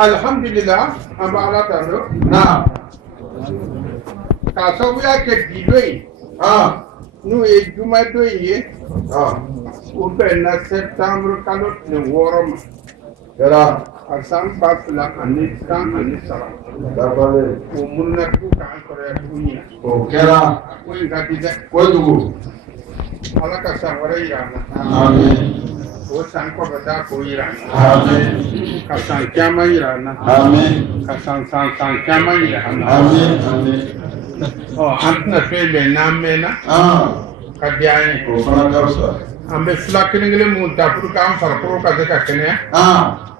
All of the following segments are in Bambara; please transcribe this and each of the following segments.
alhamdulillah an b'a ala tan dɔ k'a sababuya kɛ bi dɔ in n'o ye jumadon in ye o bɛnna septembre kalo tile 6 ma kɛra a san 2013 o muruna tu k'an sɔrɔ tuguni o kɛra ko in ka di dɛ kojugu ala ka san wɛrɛ yira an na amen o san kɔfɛ taa k'o yira an na amen ka san caman yira an na amen ka san caman yira an na amen amen an tɛna fɛn bɛɛ n'an mɛnna ka di an ye o fana ka fisa an bɛ fila kelen mun ta pour que an farikolo ka se ka kɛnɛya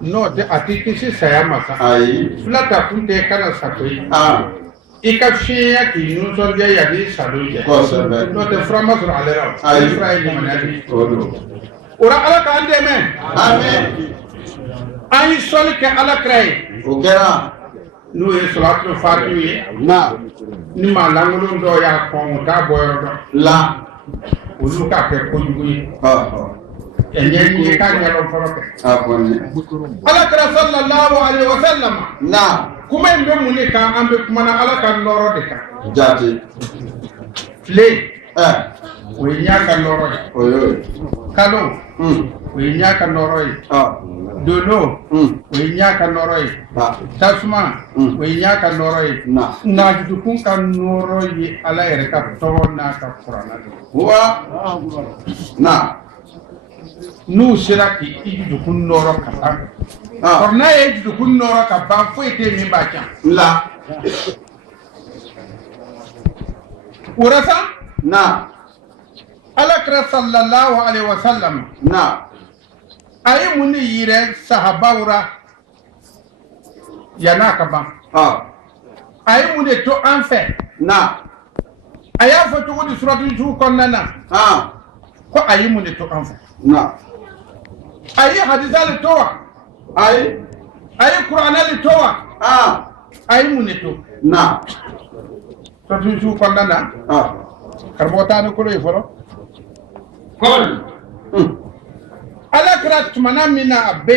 n'o tɛ a tɛ kisi saya ma sa ayi fila ta kun tɛ kana sago ye i ka fiɲɛya k'i nisɔndiya yanni sadon cɛ kosɛbɛ n'o tɛ fura ma sɔrɔ ale la ayi fura ye limaniya de ye o don o la ala k'an dɛmɛ amen an ye sɔli kɛ ala kira ye o kɛra n'o ye sɔlatul fatiha ye ni maa lankolon dɔw y'a kɔn u t'a bɔ yɔrɔ dɔn la olu k'a kɛ kojugu ye ɲɛɲini k'a ɲɛdɔn fɔlɔ kɛ ala kira sallallahu alaihi wa sallam kuma in bɛ mun de kan an bɛ kumana ala ka nɔrɔ de kan jaati tile o ye ɲa ka nɔrɔ ye kalo o ye ɲa ka nɔrɔ ye dono o ye ɲa ka nɔrɔ ye tasuma o ye ɲa ka nɔrɔ ye nka dusukun ka nɔrɔ ye ala yɛrɛ ka tɔgɔ n'a ka kuranna de n'u sera k'i dusukun nɔrɔ ka ban kɔrɔ n'a ye dusukun nɔrɔ ka ban foyi tɛ min b'a can la o la sa ala kira sallallahu alaihi wa sallam a ye mun de yira sahabaw la yan'a ka ban a ye mun de to an fɛ a y'a fɔ cogo di suratul Juh kɔnɔna na ko a ye mun de to an fɛ a ye hadisa le to wa a ye kuranɛ le to wa a ye mun de to suratul Juh kɔnɔna na karamɔgɔ taa ni kolo ye fɔlɔ ala kira tumana min na a bɛ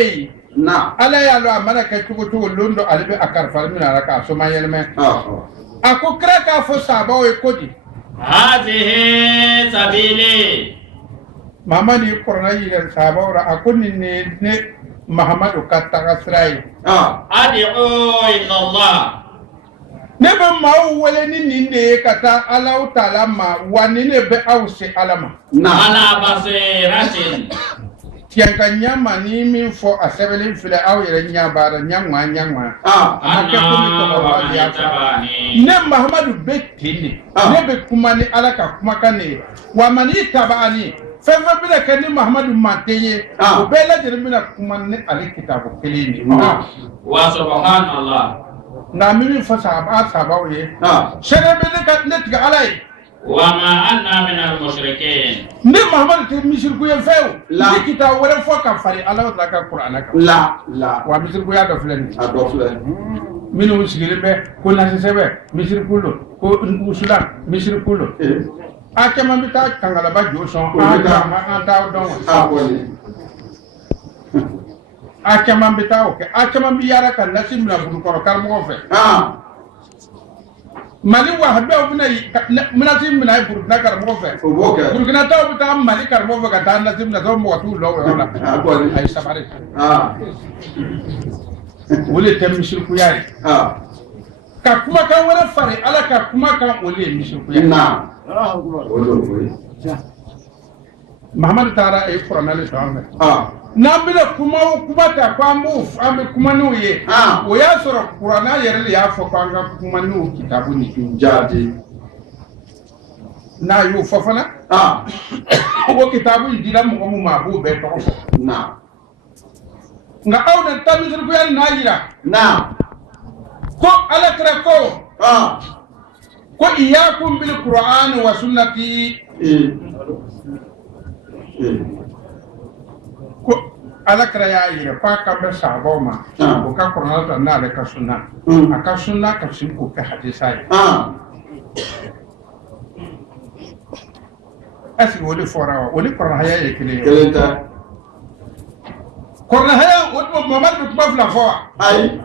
yen ala y'a lɔ a mana kɛ cogo cogo lon dɔ ale bɛ a kalifa min na k'a soma yɛlɛmɛ a ko kira k'a fɔ sahabaw ye ko di hazihi sabili Mamadu ye kɔrɔna yira sahabaw la a ko nin ne Mahamadu ka taga sira ye adi'u ila Allah ne bɛ maaw wele ni nin de ye ka taa Alahu Taala ma wa ni ne bɛ aw se Ala ma ala basiratin tiɲɛ ka ɲama ni min fɔ a sɛbɛnlen filɛ aw yɛrɛ ɲɛ b'a la ɲaŋma a ma kɛ komi tɔgɔba de y'a fɔ ne Mahamadu bɛ ten de ne bɛ kuma ni Ala ka kumakan de ye wa man itaba'ani fɛn fɛn bɛna kɛ ni Mahamadu manten ye o bɛɛ lajɛlen bɛna kuma ni ale kitabu kelen de wa subhanallah nka min fɔ sahabaw ye sɛnɛ bɛ ne tigɛ Ala ye wa ma anna min al-mushrikin ne Mahamadu tɛ misirikuye fewu ni kitabu wɛrɛ fɔ ka fari Alahu Taala ka kuranɛ kan wa misirikuya dɔ filɛ nin minnu sigilen bɛ ko nasisɛbɛ misiriku lo ko usula misiriku lo a caman bɛ taa kangalaba jo sɔn an t'a dɔn wa a caman bɛ taa o kɛ a caman bɛ yaala ka nasi minɛ bulukɔrɔ karamɔgɔ fɛ Mali wahabiyaw bɛna nasi minɛ Burukina karamɔgɔ fɛ Burukinataw bɛ taa Mali karamɔgɔ fɛ ka taa nasi minɛ sɔrɔ mɔgɔ t'u lɔ o yɔrɔ la a ye sabari o de tɛ misirikuya ye ka kumakan wɛrɛ fari Ala ka kumakan o de ye misirikuya Mahamadu taara a ye kuranɛ le sɔrɔ an fɛ n'an bɛna kuma o kuma ta ko an bɛ kuma n'o ye o y'a sɔrɔ kuranɛ yɛrɛ de y'a fɔ ko an ka kuma n'o kitabu ni jaati n'a y'o fɔ fana o kitabu in dira mɔgɔ min ma a b'o bɛɛ tɔgɔ fɔ nka aw de ta misirikuya n'a yira ko Ala kira ko iyyakum bil Qur'ani wa sunnati ko Ala kira y'a yira k'a kan bɛ sahabaw ma o ka kuranɛ ta n'ale ka sunna a ka sunna ka sin k'o kɛ hadisa ye est-ce que o de fɔra wa o ni kuranɛya ye kelen ye ko Korna haya wotu Muhammad bi kuma fila fɔ wa? Ayi.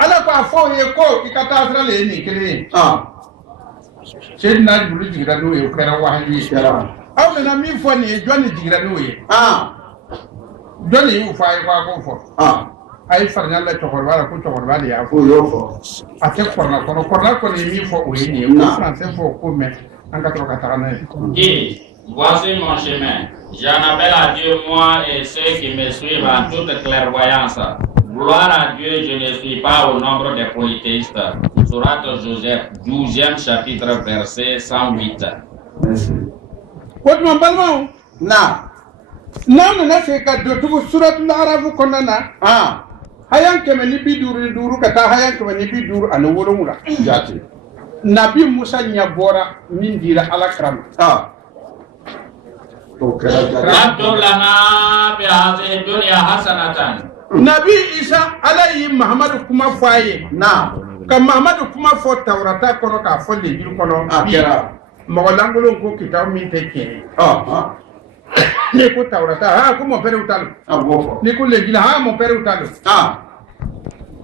Ala ko a fɔ u ye ko i ka taa sira le ye nin kelen ye. Seydina Jibril jigira n'o ye o kɛra wahayi ye. Aw nana min fɔ nin ye jɔn de jigira n'o ye? Jɔn de y'u fɔ a ye ko a k'o fɔ? A ye fara ɲɔgɔn la cɛkɔrɔba la ko cɛkɔrɔba de y'a fɔ. O y'o fɔ. A tɛ kɔrɔna kɔnɔ kɔrɔna kɔni ye min fɔ o ye nin ye. Ko français fɔ ko mɛ an ka sɔrɔ ka taga n'a ye. Voici mon chemin. J'en appelle à Dieu, moi et ceux qui me suivent en toute clairvoyance. Gloire à Dieu, je ne suis pas au nombre des polythéistes. Sourate Joseph, 12e chapitre, verset 108. Merci. Wotuma balimaw. Na. N'an nana fɛ ka don tugu suratul arafu kɔnɔna na. Hayan 150 ka taa hayan 157. Jate. Nabi Musa ɲɛ bɔra min dira Ala kira ma. Nabi Isa Ala ye Mahamadu kuma fɔ a ye. Ka Mahamadu kuma fɔ Taurata kɔnɔ k'a fɔ Lenjili kɔnɔ. A kɛra. Mɔgɔ lankolon ko kitabu min tɛ tiɲɛ ye. Ni ko Taurata ko mon père u t'a dɔn. Ni ko Lenjili mon père u t'a dɔn.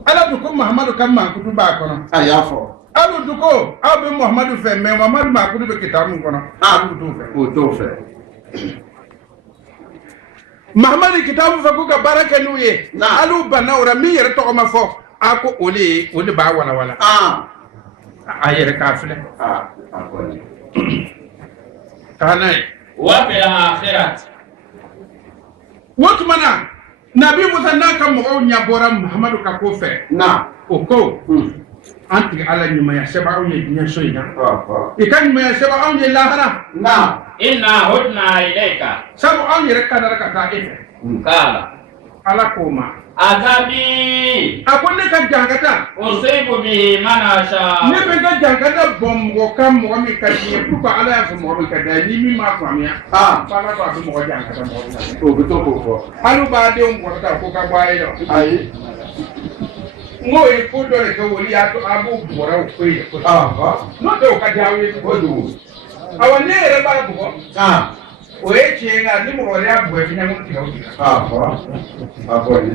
Ala dun ko Mahamadu ka mankutu b'a kɔnɔ. A y'a fɔ. Alu dun ko aw bɛ Mahamadu fɛ mais Mahamadu mankutu bɛ kitabu min kɔnɔ. Alu t'o fɛ. O t'o fɛ. Mahamadu kitabu fɛ k'u ka baara kɛ n'u ye. Alu banna o la min yɛrɛ tɔgɔ ma fɔ. A ko o de b'a wala wala. A yɛrɛ k'a filɛ. Taa n'a ye. Wa fil akhirat. O tuma na Nabi Musa n'a ka mɔgɔw ɲɛ bɔra Mahamadu ka ko fɛ. O ko an tigi Ala ɲumanya sɛbɛn anw ye diɲɛ so in na. I ka ɲumanya sɛbɛn anw ye lahara. Inna hudna ilayka. Sabu anw yɛrɛ kadara ka taa e fɛ. Kala. Ala k'o ma. Azabi. A ko ne ka jankata. Usibu bihi man asha. Ne bɛ ka jankata bɔn mɔgɔ kan mɔgɔ min ka di ye pour que Ala y'a fɔ mɔgɔ min ka di ye ni min m'a faamuya. Ala b'a fɔ mɔgɔ jankata mɔgɔ min ka di ye. O bɛ to k'o fɔ. Hali b'a denw kɔrɔta ko ka bɔ a ye dɔn. Ayi. N'o ye ko dɔ de kɛ wali y'a to a b'o bɔra o ko ye. N'o tɛ o ka di aw ye kojugu. Awɔ ne yɛrɛ b'a bugɔ. O ye tiɲɛ nka ni mɔgɔ wɛrɛ y'a bugɔ fɛnɛ ŋun tigɛ o tigɛ. A fɔ ye.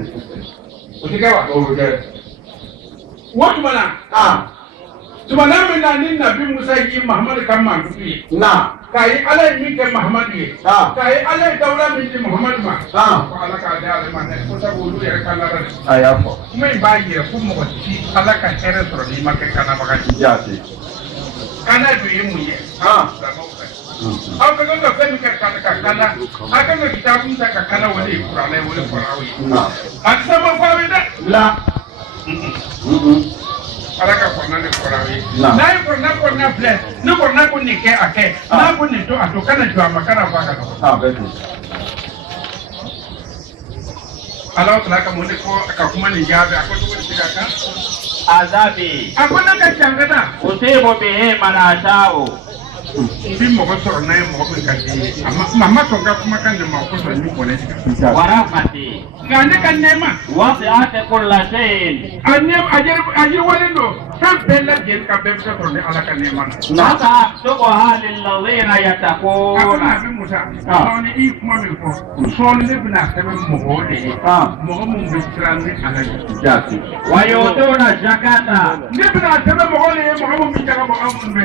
O ti kɛ wa? O bɛ kɛ. O tuma na. Tumana min na ni Nabi Musa ye Mahamadu ka mankutu ye. K'a ye Ala ye min kɛ Mahamadu ye. K'a ye Ala ye dawula min di Mahamadu ma. Ko Ala k'a di ale ma dɛ. Ko sabu olu yɛrɛ kan lara dɛ. A y'a fɔ. Kuma in b'a yira ko mɔgɔ si Ala ka hɛrɛ sɔrɔ n'i ma kɛ kannabaga ye. Jaati. Kanna dun ye mun ye? Aw ka kan ka fɛn min kɛ ka kanna a kan ka kitabu min ta ka kanna o de ye kuranɛ ye o de fɔra aw ye. A tɛ se ma fɔ aw ye dɛ. Ala ka kɔrɔna de fɔra aw ye. N'a ye kɔrɔna filɛ ni kɔrɔna ko nin kɛ a kɛ n'a ko nin to a to kana jɔ a ma kana fɔ a ka nɔgɔ. Ala tila ka mun de fɔ ka kuma nin jaabi a ko cogo di se ka kan. Azabi. A ko ne ka jankata. Usibu bihi man asha'u. I bi mɔgɔ sɔrɔ n'a ye mɔgɔ min ka di ye. A ma sɔn ka kumakan de ma o kosɔn ni bɔnɛ tigɛ. Warahmati. Nka ne ka nɛɛma. Wasi'at kulla shay'in. A yiriwalen don fɛn bɛɛ lajɛlen ka bɛɛ bɛ se sɔrɔ ni Ala ka nɛɛma na. Nasa tuqha lilladhina yattaqun. A ko Nabi Musa. Sɔɔni i kuma min fɔ. Sɔɔni ne bɛna sɛbɛn mɔgɔw de ye. Mɔgɔ minnu bɛ siran ni Ala ye. Jaati. Wa yu'tuna zakata. Ne bɛna sɛbɛn mɔgɔw de ye mɔgɔ minnu bɛ jaga mɔgɔ minnu bɛ.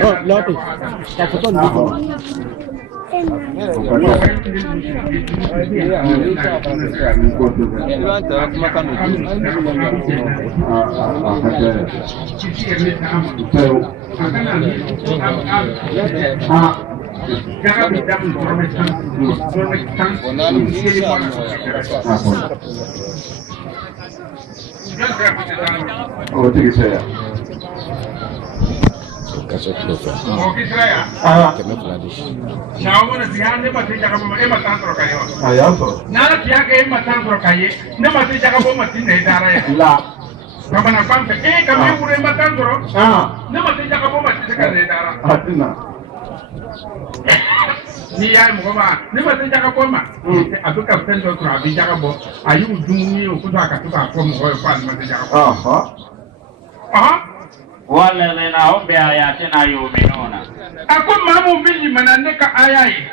Ni y'a mɔgɔ ma ne ma se jaga bɔ ma a bɛ ka fɛn dɔ sɔrɔ a bɛ jaga bɔ a y'u dumuni o ko a ka to k'a fɔ mɔgɔ ye ko ale ma se jaga bɔ. والذين هم بآياتنا يؤمنون. Ako mamu bili mana ne ka aya ye.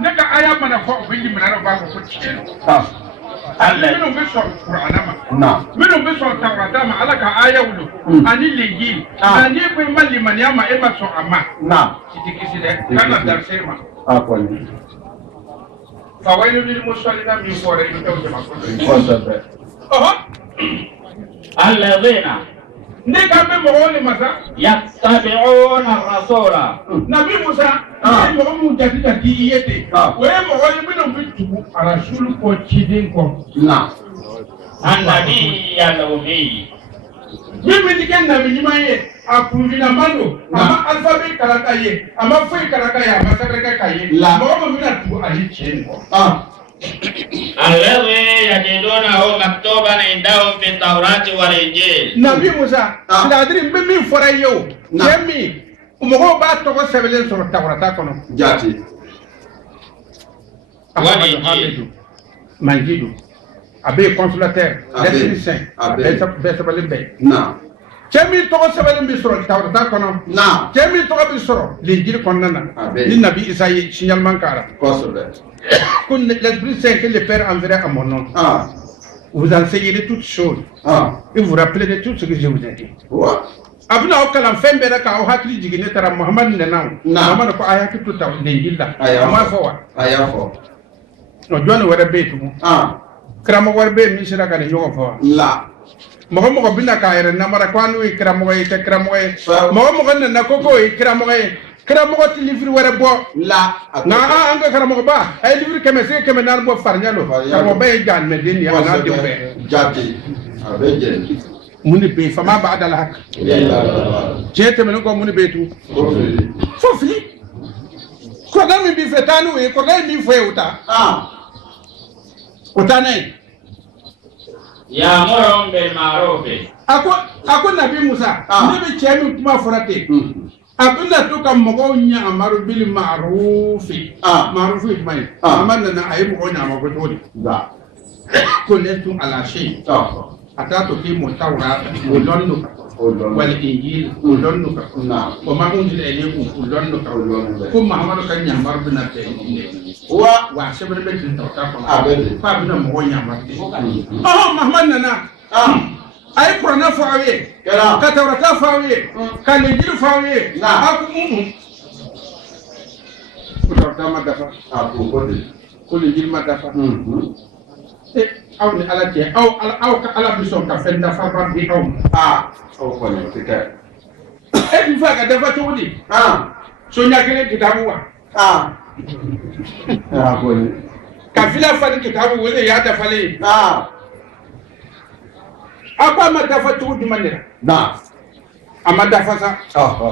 Ne ka aya mana fɔ o bili mana ba ko tiɲɛ. minnu bɛ sɔn kuranɛ ma minnu bɛ sɔn tawurata ma ala ka ayaw don ani linjili nka n'i ko i ma limaniya ma e ma sɔn a ma i tɛ kisi dɛ kan ka darise ma fawailu lil musallina min fɔra i bɛ taa o jama kɔnɔ alladhina ne kan bɛ mɔgɔw de ma sa yattabi'una rasula nabi musa ni mɔgɔ minnu jate ka di i ye ten o ye mɔgɔ ye minnu bɛ tugu arasulu kɔ ciden kɔ annabi al-ummi min bɛ ti kɛ nabi ɲuman ye a kunfinnaman don a ma alifabe kalan ka ye a ma foyi kalan ka ye a ma sɛbɛnnikɛ ka ye mɔgɔ min bɛna tugu ale cɛ nin kɔ الذي يجدونه مكتوبا عندهم في التوراة والإنجيل. نبي موسى سيدنا بمن فريو جمي ومغو با توغو سبلين سورة التوراة كنو جاتي والإنجيل منجيدو أبي كونسولاتير لسيسين بسبلين بي نعم جمي توغو سبلين بي سورة التوراة كنو نعم جمي توغو بي سورة الإنجيل كننا للنبي إساي شنيال منكارا L'Esprit Saint que le Père enverra à mon nom. Vous enseignerez toutes choses. Et vous rappelez de tout ce que je vous ai dit. Abuna o kalan fɛn bɛɛ ka o hakili jiginne taara Muhammad nana Muhammad ko a y'a hakili to ta Linjili la a m'a fɔ wa a y'a fɔ o jɔn wɛrɛ bɛ yen tugun karamɔgɔ wɛrɛ bɛ yen min sera ka nin ɲɔgɔn fɔ wa mɔgɔ mɔgɔ bɛna k'a yɛrɛ namara ko an n'o ye karamɔgɔ ye tɛ karamɔgɔ ye mɔgɔ mɔgɔ nana ko k'o ye karamɔgɔ ye karamɔgɔ tɛ livre wɛrɛ bɔ nka an ka karamɔgɔba a ye livre 400 bɔ farinya lo karamɔgɔba ye jaalimɛden de ye a n'a denw bɛɛ jaati a bɛ jɛn mun de bɛ yen fama b'a da la haka tiɲɛ tɛmɛnen kɔ mun de bɛ yen tun fo fili kɔrɔkɛ min b'i fɛ taa n'o ye kɔrɔkɛ ye min fɔ ye o ta o taa n'a ye ya'muruhum bil ma'ruf a ko nabi musa ne bɛ cɛ min kuma fɔra ten a bɛna to ka mɔgɔw ɲamaru bil ma'rufi ma'rufi ye jumɛn ye a ma nana a ye mɔgɔw ɲamaru ko cogo di ko ne tun ala se a t'a to k'i mɔ tawura o dɔnni don kan wali injili o dɔnni don kan o ma kun tɛ ne kun o dɔnni don kan ko mahamadu ka ɲamaru bɛna bɛn ne wa a sɛbɛnni bɛ tun tawura kɔnɔ k'a bɛna mɔgɔw ɲamaru ten mahamadu nana a ye kuranɛ fɔ aw ye ka tawurata fɔ aw ye ka linjili fɔ aw ye a ko ko tawurata ma dafa ko linjili ma dafa aw ni ala cɛ aw ka ala bɛ sɔn ka fɛn dafa ba di aw ma aw kɔni o tɛ kɛ e dun fɛ ka dafa cogo di soɲa kelen kitabu wa ka fila fali kitabu o de y'a dafalen a ko a ma dafa cogo jumɛn de la a ma dafa sa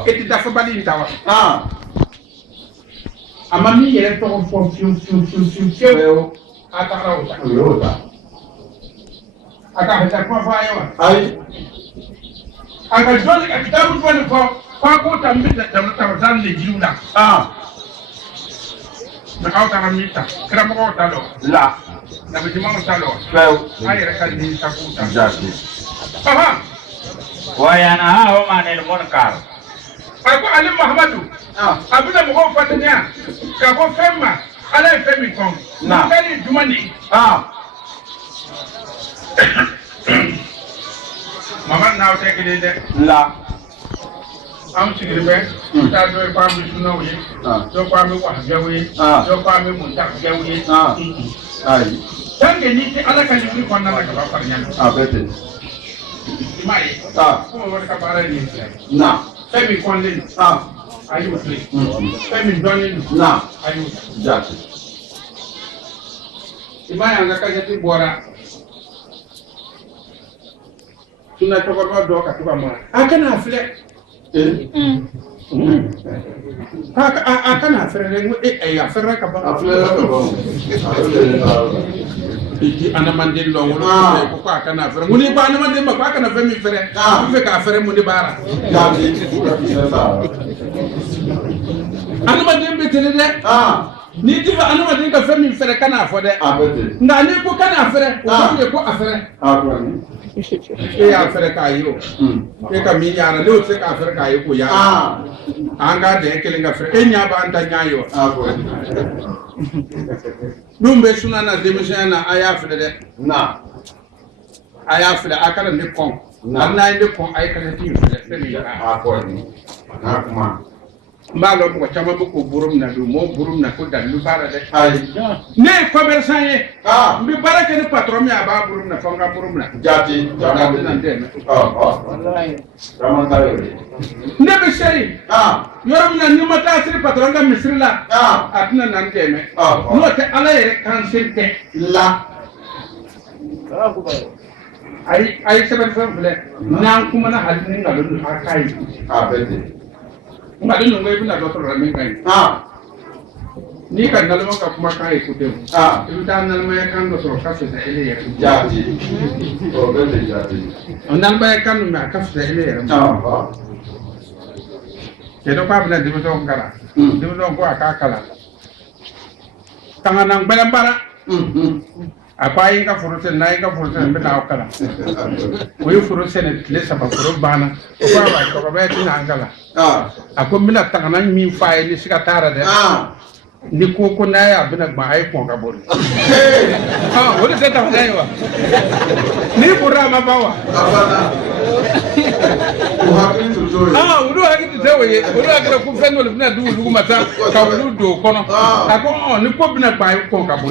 e tɛ dafa bali in ta wa a ma min yɛrɛ tɔgɔ fɔ fiyewu a tagara o ta a ka hakɛ kuma fɔ a ye wa ayi a ka jɔnni ka kitabu jɔnni fɔ k'a k'o ta min bɛ tawurata ni linjiliw la mɛ aw taara min ta karamɔgɔw ta lɔ nabiɲumanw ta lɔ a yɛrɛ ka nin ta k'u ta wa yanahahum anil munkar a ko ale Muhamadu a bɛna mɔgɔw fataniya k'a fɔ fɛn ma ala ye fɛn min kɔn fɛn ye jumɛn de ye Muhamadu n'aw tɛ kelen dɛ an sigilen bɛ taa dɔ ye k'an bɛ sunaw ye dɔ k'an bɛ wahabiyaw ye dɔ k'an bɛ muntakiyaw ye tant que n'i tɛ ala ka ɲini kɔnɔna la ka ban farinya a bɛ ten i m'a ye komi wari ka baara ye nin filɛ fɛn min kɔnlen don a y'o to yen fɛn min dɔnnen don a y'o jate i m'a ye an ka kasɛti bɔra suna cɛkɔrɔba dɔ ka to ka mara a kana filɛ a kana fɛrɛ dɛ n ko a fɛrɛ ka ban a filɛ ka ban i ti adamaden lɔ wolo ko a kana fɛrɛ n ko n'i ko adamaden ma ko a kana fɛn min fɛrɛ a bɛ fɛ k'a fɛrɛ mun de b'a la adamaden bɛ tɛnɛ dɛ n'i ti fɛ adamaden ka fɛn min fɛrɛ kan'a fɔ dɛ nka n'i ko kan'a fɛrɛ o kɔrɔ de ko a fɛrɛ e y'a fɛrɛ k'a ye o e ka min ɲana ne o se k'a fɛrɛ k'a ye ko y'a an k'a den kelen ka fɛrɛ e ɲa b'an ta ɲa ye wa n'u bɛ suna na denmisɛnya na a y'a filɛ dɛ a y'a filɛ a kana ne kɔn hali n'a ye ne kɔn a ye kana t'i filɛ fɛn min n'a kuma n b'a dɔn mɔgɔ caman bɛ k'o buru min na don m'o buru min na ko dalilu baara dɛ ne ye commerçant ye n bɛ baara kɛ ni patron min a b'a buru min na fɔ n ka buru min na jaati a bɛna n dɛmɛ ne bɛ seri yɔrɔ min na ni ma taa siri patron ka misiri la a tɛna na n dɛmɛ n'o tɛ ala yɛrɛ kanseri tɛ la a ye sɛbɛnfɛn filɛ n'an kumana hali ni nkalon a k'a ye nka ni nungu i bɛna dɔ sɔrɔ la min ka ɲi n'i ka nalama ka kumakan ye ko tɛ o i bɛ taa nalimaya kan dɔ sɔrɔ ka fisa ele yɛrɛ jaati o bɛ de jaati o nalimaya kan min a ka fisa ele yɛrɛ ma cɛ dɔ k'a bɛna denmisɛnw kalan denmisɛnw ko a k'a kalan tangana gbɛlɛn baara a ko a ye n ka foro sɛnɛ n'a ye n ka foro sɛnɛ n bɛ n'aw kalan o ye foro sɛnɛ tile 3 foro banna o ko awa cɛkɔrɔba ye tɛna an kalan a ko n bɛna tangana min fɔ a ye ni siga t'a la dɛ ni ko ko n'a ye a bɛna gban a ye kɔn ka bɔ o de tɛ tangana ye wa n'i bɔra a ma ban wa olu hakili tɛ o ye olu hakili ko fɛn dɔ de bɛna di olu ma sa ka olu don o kɔnɔ a ko ni ko bɛna gban a ye kɔn ka bɔ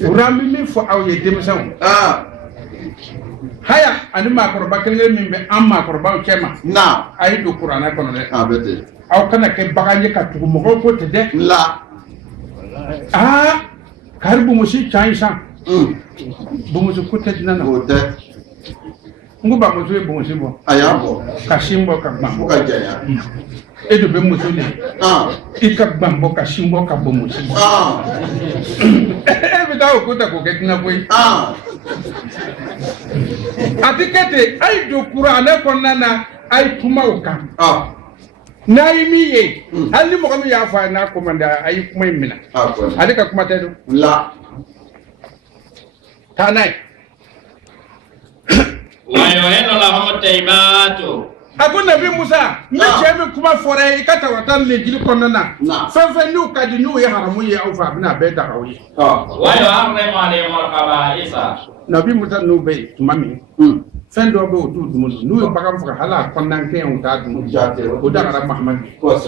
Uran bɛ min fɔ aw ye denmisɛnw haya ani maakɔrɔba kelen min bɛ an maakɔrɔbaw cɛ ma a ye don kuranɛ kɔnɔ dɛ aw kana kɛ bagan ye ka tugu mɔgɔw ko tɛ dɛ kari bumusi can san bumusi ko tɛ diinɛ na n ko bamuso ye bumusi bɔ a y'a bɔ ka sin bɔ ka gban ka janya e de bɛ muso de i ka gban bɔ ka sin bɔ ka bumusi e bɛ taa o ko ta k'o kɛ diinɛ koyi a tɛ kɛ ten a ye don kuranɛ kɔnɔna na a ye kuma o kan n'a ye min ye hali ni mɔgɔ min y'a fɔ a ye n'a ko man di a ye kuma in minɛ ale ka kuma tɛ don taa n'a ye a ko nabi Musa ni cɛ min kuma fɔra ye i ka Tawurata lejili kɔnɔna na fɛn fɛn n'u ka di n'u ye haramu ye aw fɛ a bɛna a bɛɛ ta aw ye nabi Musa n'u bɛ yen tuma min fɛn dɔw bɛ yen o t'u dun n'u ye bagan faga hali a kɔnɔnan kɛn u t'a dun o dagara Mahamadu o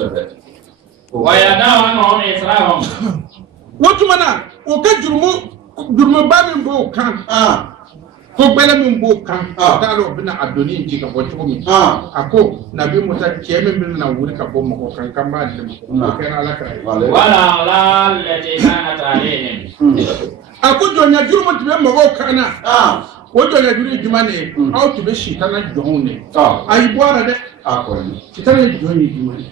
tuma na o ka jurumuba min b'o kan ko gbɛlɛ min b'o kan a t'a dɔn o bɛna a donni ci ka bɔ cogo min a ko nabi Musa cɛ min bɛna wuli ka bɔ mɔgɔ kan kan b'a dɛmɛ o kɛra ala kira ye a ko jɔnya juru min tun bɛ mɔgɔw kan na o jɔnya juru ye jumɛn de ye aw tun bɛ sitana jɔnw de a y'i bɔ a la dɛ sitana ye jɔn ye jumɛn ye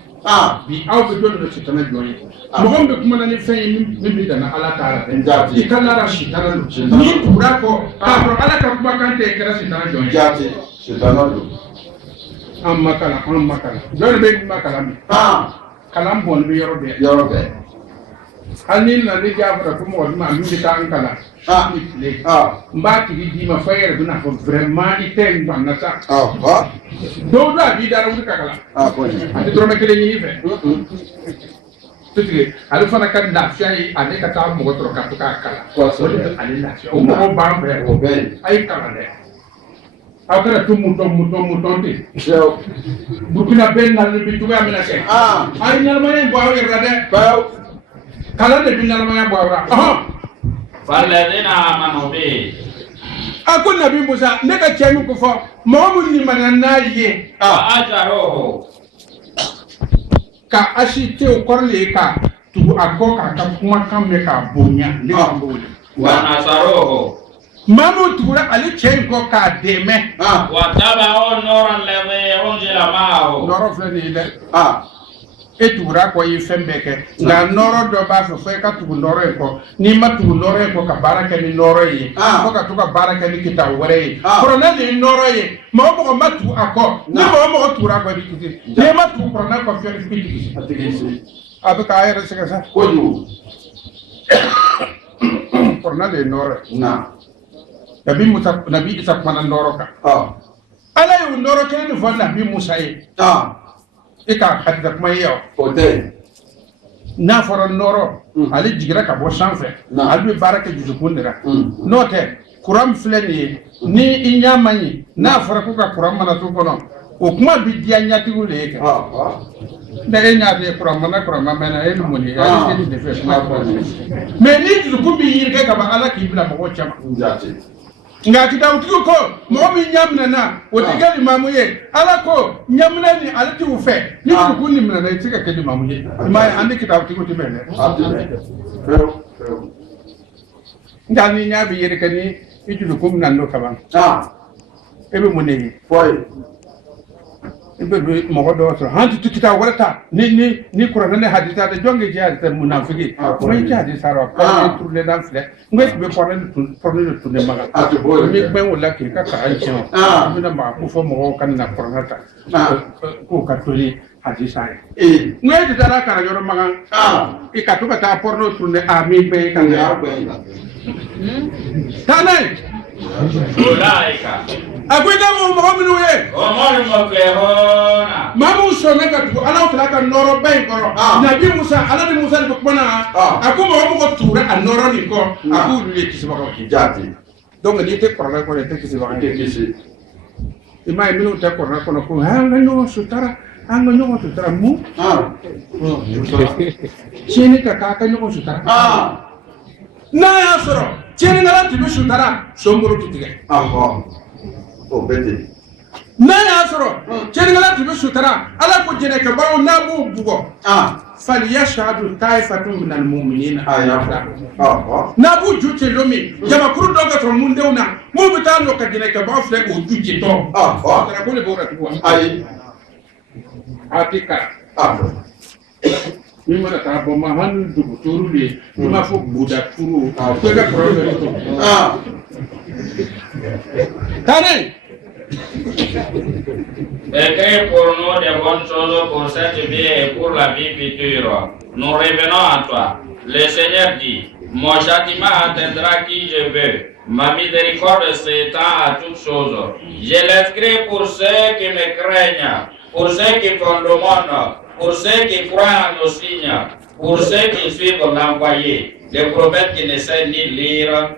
bi aw bɛ jɔn de sitana jɔn ye mɔgɔ min bɛ kuma ni fɛn ye min bɛ danna ala t'a la i ka lara sitana don n'i tugura kɔ k'a fɔ ala ka kumakan tɛ kɛra sitana jɔn ye an ma kalan jɔn de bɛ ma kalan min kalan bɔnni bɛ yɔrɔ bɛɛ hali ni nana ne jaa fɔra ko mɔgɔ ɲuman min bɛ taa an kalan ni tile n b'a tigi d'i ma fɔ e yɛrɛ bɛna fɔ vraiment i tɛ n gan na sa dɔw a b'i dara wuli ka kalan a tɛ dɔrɔmɛ 1 ɲini i fɛ tutigi ale fana ka lafiya ye ale ka taa mɔgɔ sɔrɔ ka to k'a kalan o de bɛ ale lafiya o mɔgɔw b'an fɛ o bɛɛ a ye kalan dɛ aw kana to mutɔn ten Burkina bɛɛ nali bi cogoya min na kɛ a ye ɲɛnamaya in bɔ aw yɛrɛ la dɛ kalan de bɛ ɲɛnamaya bɔ aw la a ko nabi Musa ne ka cɛ min ko fɔ mɔgɔ min limaniya n'a ye ka asite o kɔrɔ le ka tugu a kɔ k'a ka kumakan mɛn k'a bonya ne ka b'o la maa min tugura ale cɛ in kɔ k'a dɛmɛ nɔrɔ filɛ nin ye dɛ e tugura kɔ ye fɛn bɛɛ kɛ nka nɔrɔ dɔ b'a fɛ fɔ e ka tugu nɔrɔ in kɔ n'i ma tugu nɔrɔ in kɔ ka baara kɛ ni nɔrɔ ye fo ka to ka baara kɛ ni kita wɛrɛ ye kɔrɔnɛ de ye nɔrɔ ye mɔgɔ ma tugu a kɔ ni mɔgɔ tugura a kɔ i bɛ kisi n'i ma tugu kɔrɔnɛ kɔ fɛn f'i tigi a bɛ k'a yɛrɛ sɛgɛn sa kojugu kɔrɔnɛ de ye nɔrɔ ye Nabi Musa Nabi Isa mana noroka ala yu noroka ni fa Nabi Musa ye ika hadda kuma yo Hotel. na foro noro ali jigira ka bo sanfɛ ali bi baraka jusukun dira n'o tɛ kuran filɛ nin ye ni i ɲa man ɲi n'a fɔra ko ka kuran mana to kɔnɔ o kuma bi diya ɲatigiw de ye kɛ ne e ɲa de kuran mana mɛnna e ni mun ye ali tɛ nin de fɛ kuma mais ni jusukun bi yiri kɛ ka ban ala k'i bila mɔgɔ caman nka kitawutigiw ko mɔgɔ min ɲaminɛna o tɛ kɛ limamu ye ala ko ɲaminɛ ni ale t'u fɛ ni jusukun ni minɛna i tɛ se ka kɛ limamu ye i m'a ye an ni kitawutigiw tɛ bɛn dɛ nka ni ɲa bi yiri kɛ ni i jusukun bɛna n'o kaban e bɛ mun de ye i bɛ don mɔgɔ dɔw sɔrɔ han tɛ kita wɛrɛ ta ni kuranɛ ni hadisa de jɔn kɛ hadisa munafiki ko i tɛ hadisa rɔ ko turulen dan filɛ n ko i tun bɛ pɔrɔne de tun de maga ni gbɛn o la k'i ka kalan tiɲɛ i bɛna maga ko fɔ mɔgɔw ka na kuranɛ ta k'o ka to ni hadisa ye n ko e tɛ taa kalan yɔrɔ magan i ka to ka taa pɔrɔne tun de a min bɛɛ ka taa n'a ye a ko i ka mɔgɔ minnu ye maa minnu sɔnna ka tugu ala tila ka nɔrɔ ba in kɔrɔ nabi Musa ala ni Musa de bɛ kuma na a ko mɔgɔ tugura a nɔrɔ nin kɔ a k'olu ye kisibagaw ye jaati donc n'i tɛ kɔrɔlen kɔnɔ i tɛ kisibaga ye kisi i m'a ye minnu tɛ kɔrɔlen kɔnɔ ko an ka ɲɔgɔn sutura an ka ɲɔgɔn sutura mun tiɲɛni ka k'a ka ɲɔgɔn sutura n'a y'a sɔrɔ tiɲɛnikɛla tun bɛ sutura sonkoro tɛ tigɛ o bɛ ten n'a y'a sɔrɔ tiɲɛnikɛla tun bɛ sutura ala ko jɛnɛkɛbaw n'a b'u bugɔ falyashhadu ta'ifatun minal mu'minina n'a b'u ju ci don min jamakuru dɔ ka sɔrɔ mun denw na mun bɛ taa nɔ ka jɛnɛkɛbaw filɛ k'u ju ci tɔ a ko de b'o la tugun ayi a tɛ kala min mana taa bɔ ma hali dugu tuuru de i m'a fɔ buda tuuru ko i ka kɔrɔ dɔ de to taa ne Écris pour nous des bonnes choses pour cette vie et pour la vie future. Nous revenons à toi. Le Seigneur dit, mon châtiment atteindra qui je veux. Ma miséricorde s'étend à toutes choses. Je l'inscris pour ceux qui me craignent, pour ceux qui font le monde, pour ceux qui croient en nos signes, pour ceux qui suivent l'envoyé, les prophètes qui ne savent ni lire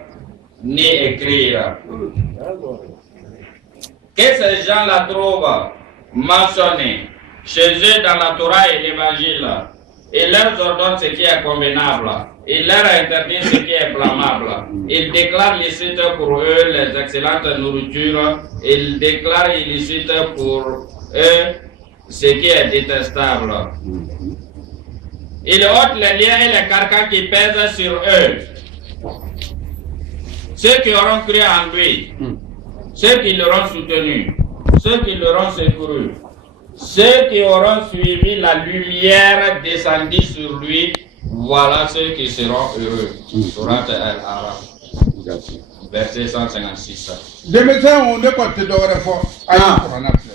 ni écrire. Que ces gens-là trouvent mentionné chez eux dans la Torah et l'Évangile, il leur ordonne ce qui est convenable, il leur interdit ce qui est blâmable, il déclare licite pour eux les excellentes nourritures, il déclare illicite pour eux ce qui est détestable. Il ôte les liens et les carcans qui pèsent sur eux. Ceux qui auront cru en lui, ceux qui l'auront soutenu, ceux qui l'auront secouru, ceux qui auront suivi la lumière descendue sur lui, voilà ceux qui seront heureux. Surat Al-Araf, verset 156. Denmisɛn o ne kɔni tɛ dɔwɛrɛ fɔ a ye kuranna filɛ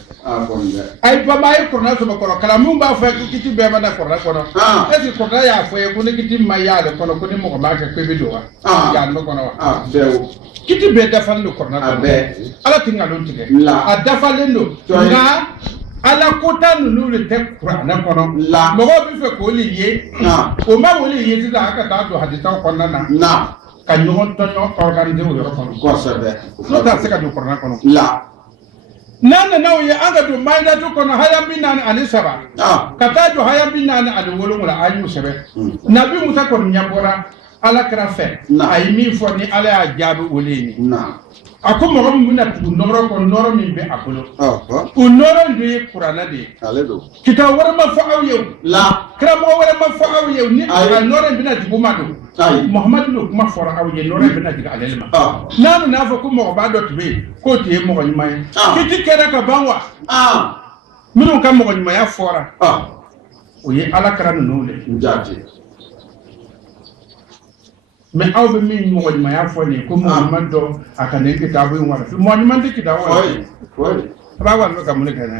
a ye bama a ye kuranna sɔrɔ kɔrɔ kalan min b'a fɔ ko kiti bɛɛ ma na kuranna kɔnɔ est ce que kuranna y'a fɔ ye ko ni kiti ma y'ale kɔnɔ ko ni mɔgɔ m'a kɛ ko i bɛ don wa y'ale kɔnɔ wa kiti bɛɛ dafalen don kuranna kɔnɔ ala tɛ nkalon tigɛ a dafalen don nka ala kota ninnu de tɛ kuranna kɔnɔ mɔgɔw bɛ fɛ k'o le ye o ma o le ye sisan a ka taa don hadisaw kɔnɔna na ka ɲɔgɔn tɔɲɔ organiser o yɔrɔ kɔnɔ kosɛbɛ n'o tɛ a se ka don kuranna kɔnɔ n'a nana o ye an ka don mayidatu kɔnɔ haya 43 ka taa jɔ haya 47 a y'u sɛbɛn nabi musa kɔni ɲɛbɔra ala kɛra fɛ a ye min fɔ ni ala y'a jaabi o le ye a ko mɔgɔ min bɛna tugu nɔrɔ kɔ nɔrɔ min bɛ a bolo o nɔrɔ in de ye kuranna de ye kita wɛrɛ ma fɔ aw ye o karamɔgɔ wɛrɛ ma fɔ aw ye o ni a nɔrɔ in bɛna dugu ma don Muhammadu no kuma fɔra aw ye nɔrɔ in bɛna jigin ale ma n'a nana fɔ ko mɔgɔba dɔ tun bɛ yen k'o tun ye mɔgɔ ɲuman ye kiti kɛra ka ban wa minnu ka mɔgɔ ɲumanya fɔra o ye ala kɛra ninnu de mais aw bɛ min mɔgɔ ɲumanya fɔ nin ko mɔgɔ ɲuman dɔ a ka nin kitabu in wara mɔgɔ ɲuman tɛ kitabu wara a b'a wari ka mun de kɛ n'a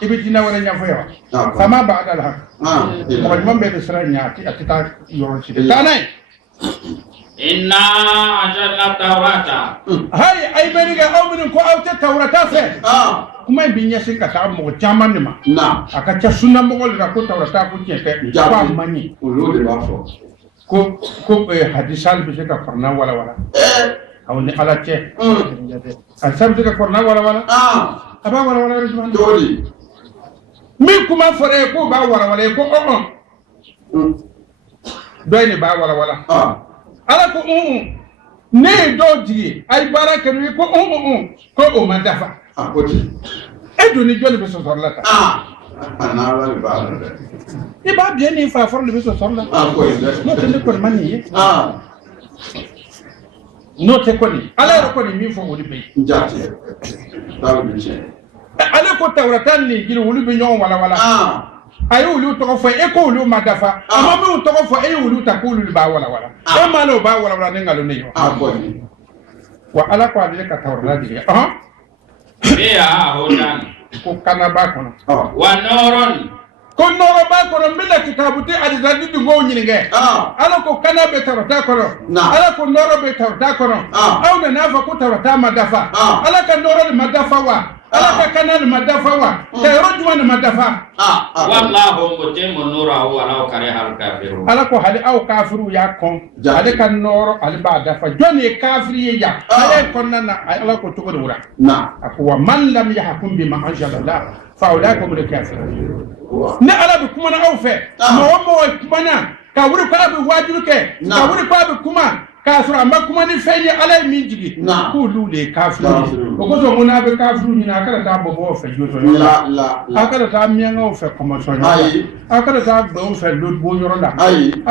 ye i bɛ diinɛ wɛrɛ ɲɛfɔ yan wa faama b'a da la mɔgɔ ɲuman bɛɛ de siran ɲɛ a tɛ taa yɔrɔ si de taa n'a ye Inna anjalna Taurata. Hay ay bari ga awmin ko awte Taurata fe. Kuma bi nyasi ka ta mo jaman ni ma. Na. Aka ca sunna mo gol ga ko Taurata ko tiete. Ba mani. Olo de ba fo. Ko hadisal bi ka farna wala. Awni ala ce. Al sabti ka farna wala. Aba wala rejman. Doli. Mi kuma fore ko ba wala ko doy ni ba wala. Ala ko ne do di ay baraka ni ko ko o ma dafa Akoti. e do ni joli be so sorlata Ana wala ba. e ba bien ni fa for le be so sorlata Ko no te ko mani no te ko ni ala ko ni mi fo woli be Njati. Tawo bi che. ala ko tawratan ni gili woli be nyon wala ayi wulu tɔgɔ fɔ e ko wulu ma dafa ama min tɔgɔ fɔ e ye wulu ta k'olu b'a wala e ma n'o b'a wala ne nkalon ne ye wa ala ko ale ka tawrata digi Biya hodan. ko kana b'a kɔnɔ Wa noron. ko nɔrɔ b'a kɔnɔ n bɛna kitabuti alizadi dungo ɲininka ala ko kana bɛ tawrata kɔnɔ ala ko nɔrɔ bɛ tawrata kɔnɔ aw nana fɔ ko tawrata ma dafa ala ka nɔrɔ ni ma dafa wa ala ka kana ni ma dafa wa ka yɔrɔ jumɛn ni ma dafa Wallahu mutimmu nurahu walau karihal kafirun. ala ko hali aw kafiru y'a kɔn ale ka nɔrɔ ale b'a dafa jɔn ye kafiri ye yan ale kɔnɔna na ala ko cogo de wura a ko wa man lam yahkum bima anzalallah fa ulaika humul kafirun ne ala bɛ kumana aw fɛ mɔgɔ mɔgɔ kumana ka wuri ko a bɛ wajibi kɛ ka wuri ko a bɛ kuma k'a sɔrɔ a ma kuma ni fɛn ye ala ye min jigi k'olu de ye kafiru ye o kosɔn ko n'a bɛ kafiru ɲini a kana taa bɔbɔw fɛ jɔsɔn a kana taa miyankaw fɛ kɔmɔsɔn yɔrɔ la a kana taa gbɛnw fɛ lodibon yɔrɔ la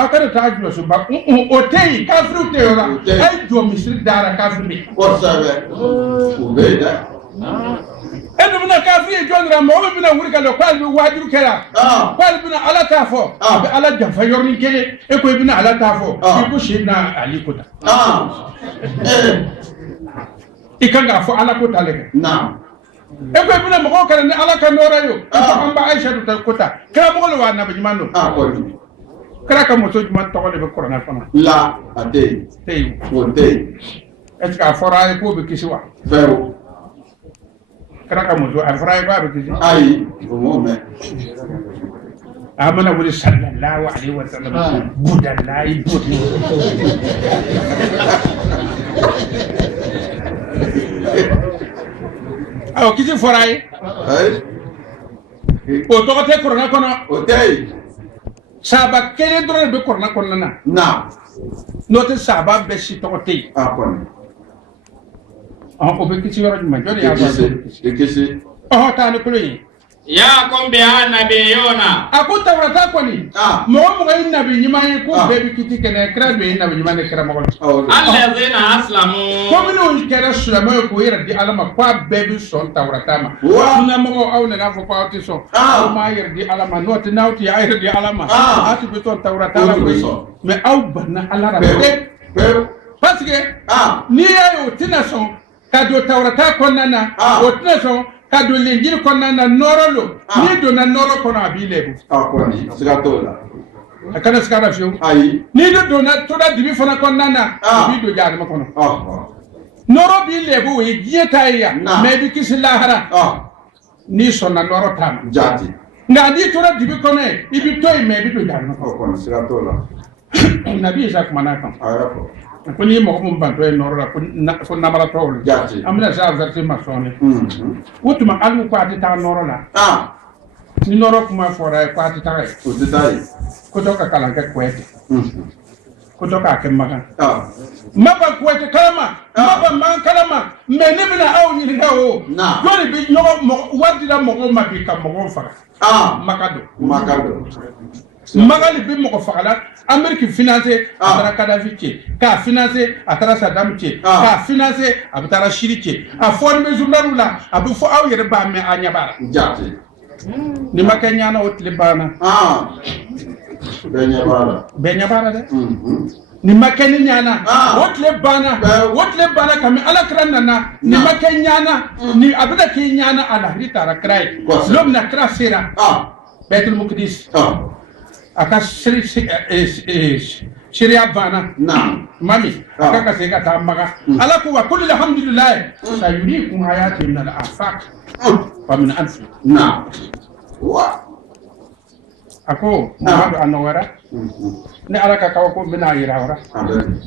a kana taa jɔsoba o tɛ yen kafiru tɛ yɔrɔ la a ye jɔ misiri dara kafiru bɛ yen e dun bɛna kafiri ye jɔn dira mɔgɔ min bɛna wuli ka don k'ale bɛ wajibi kɛra k'ale bɛna ala t'a fɔ a bɛ ala janfa yɔrɔnin kelen e ko i bɛna ala t'a fɔ i ko si bɛna ali ko ta i kan k'a fɔ ala ko t'ale kɛ e ko i bɛna mɔgɔw kɛlɛ ni ala ka nɔɔrɔ ye o i ko an ba ayisa ta ko ta kɛra mɔgɔ de wa nabi ɲuman don kɛra ka muso ɲuman tɔgɔ de bɛ kɔrɔna fana a tɛ yen o tɛ yen est ce que a fɔra a ye k'o bɛ kisi wa kɛra ka muso a fɔra a ye k'a bɛ kisi ayi o m'o mɛn a mana wuli sallallahu alaihi wa sallam budalayi budi awɔ kisi fɔra a ye o tɔgɔ tɛ kɔrɔna kɔnɔ o tɛ yen sahaba kelen dɔrɔn de bɛ kɔrɔna kɔnɔna na n'o tɛ sahaba bɛɛ si tɔgɔ tɛ yen o bɛ kisi yɔrɔ jumɛn jɔn de y'a fɔ kisi taa ni kolo ye Ya kumbi nabiyuna. Aku Taurata kɔni mɔgɔ mɔgɔ ye nabi ɲuman ye ko bɛɛ bɛ kiti kɛnɛ kira bɛ ye nabi ɲuman ye kira mɔgɔ la Allazina aslamu. ko minnu kɛra silamɛ ye k'o yɛrɛ di Ala ma k'a bɛɛ bɛ sɔn Taurata ma sunna mɔgɔw aw nana fɔ k'aw tɛ sɔn aw m'a yɛrɛ di Ala ma n'o tɛ n'aw tɛ a yɛrɛ di Ala ma aw tɛ bɛ sɔn Taurata la koyi mais aw banna Ala la pewu parce que n'i y'a ye o tɛna sɔn ka don Taurata kɔnɔna na o tɛna sɔn ka don Linjili kɔnɔna na nɔrɔ lo n'i donna nɔrɔ kɔnɔ a b'i lebu kɔni siga t'o la a kana siga la fiyewu ayi n'i de donna toda dibi fana kɔnɔna na a b'i don jahanama kɔnɔ nɔrɔ b'i lebu o ye diɲɛ ta ye yan mais i bɛ kisi lahara n'i sɔnna nɔrɔ ta ma jaati nka n'i tora dibi kɔnɔ ye i bɛ to yen mais i bɛ don jahanama kɔnɔ kɔni siga t'o la nabi Isa kumana kan a yɛrɛ fɔ ko n'i mɔgɔ min bantɔ ye nɔrɔ la ko namaratɔw la jaati an bɛna se a verset ma sɔɔni o tuma hali ko a tɛ taa nɔrɔ la ni nɔrɔ kuma fɔra ye ko a tɛ taa ye o tɛ taa ye ko dɔ ka kalan kɛ Kuwait ko dɔ k'a kɛ Makan Makan Kuwait kalama Makan man kalama mais ne bɛna aw ɲininka o jɔnni bɛ ɲɔgɔn wari dira mɔgɔw ma bi ka mɔgɔw faga Makan don Magali bɛ mɔgɔ fagala Amérique financé a taara Kadhafi cɛ k'a financé a taara Saddam cɛ k'a financé a bɛ taara Syrie cɛ a fɔli bɛ journal la a bɛ fɔ aw yɛrɛ b'a mɛn a ɲɛ b'a la ni ma kɛ ɲana o tile banna bɛɛ ɲɛ b'a la dɛ ni ma kɛ ni ɲana o tile banna kami Alakira nana ni ma kɛ ɲana ni a bɛna k'i ɲana a lahiri taara kira ye n'o bɛna kira sera Baitul Muqdis a ka Sharia bana. Naam. Mami, kaka seka ta maga. Ala ko wa kullu alhamdulillah. Sayurikum ayatin min al-afaq. Wa min anfi. Naam. Wa. Ako Muhammadu anawara. Ne ala ka kaw ko bina yira wara. Amen.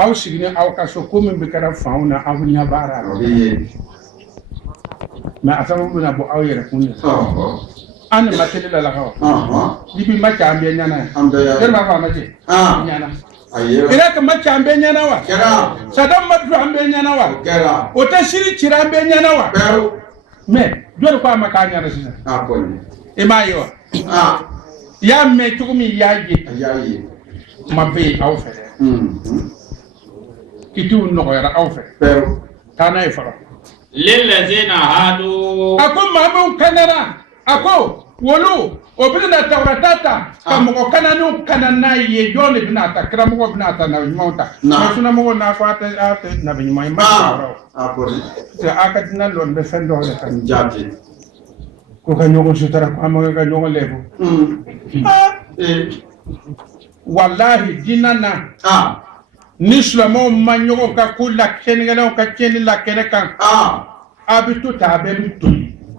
Aw sigine aw ka so ko min be kara fauna aw nya bara. Ma asabu bina bo aw yere kunni. An matele la kaw. Dibi ma chambe nyana. Terma fa ma je. Nyana. Ira ka ma chambe nyana wa. Kera. Sadam madu ambe nyana wa. Kera. O ta shiri chirambe nyana wa. Pero. Me, jor ko ma ka nyana sina. Akoni. E ma yo. Ya me tukumi yaji. Ayayi. Ma be aw fe. Kitu no yara aw fe. Pero. Kana e fara. للذين هادوا Ako mamu kanara. Ako wolu obina tawratata kamo kananu kanana ye jone binata kramo binata na monta. Na suna mo na kwata ate na binyuma ma. Akoni. Ya akatina lon be fendo le kan. Jati. Ko kanyo sutara ko amaga kanyo lebo. Wallahi dinana. Nislamo manyo ka kula kenela ka kenila kenekan. Abitu tabe bitu.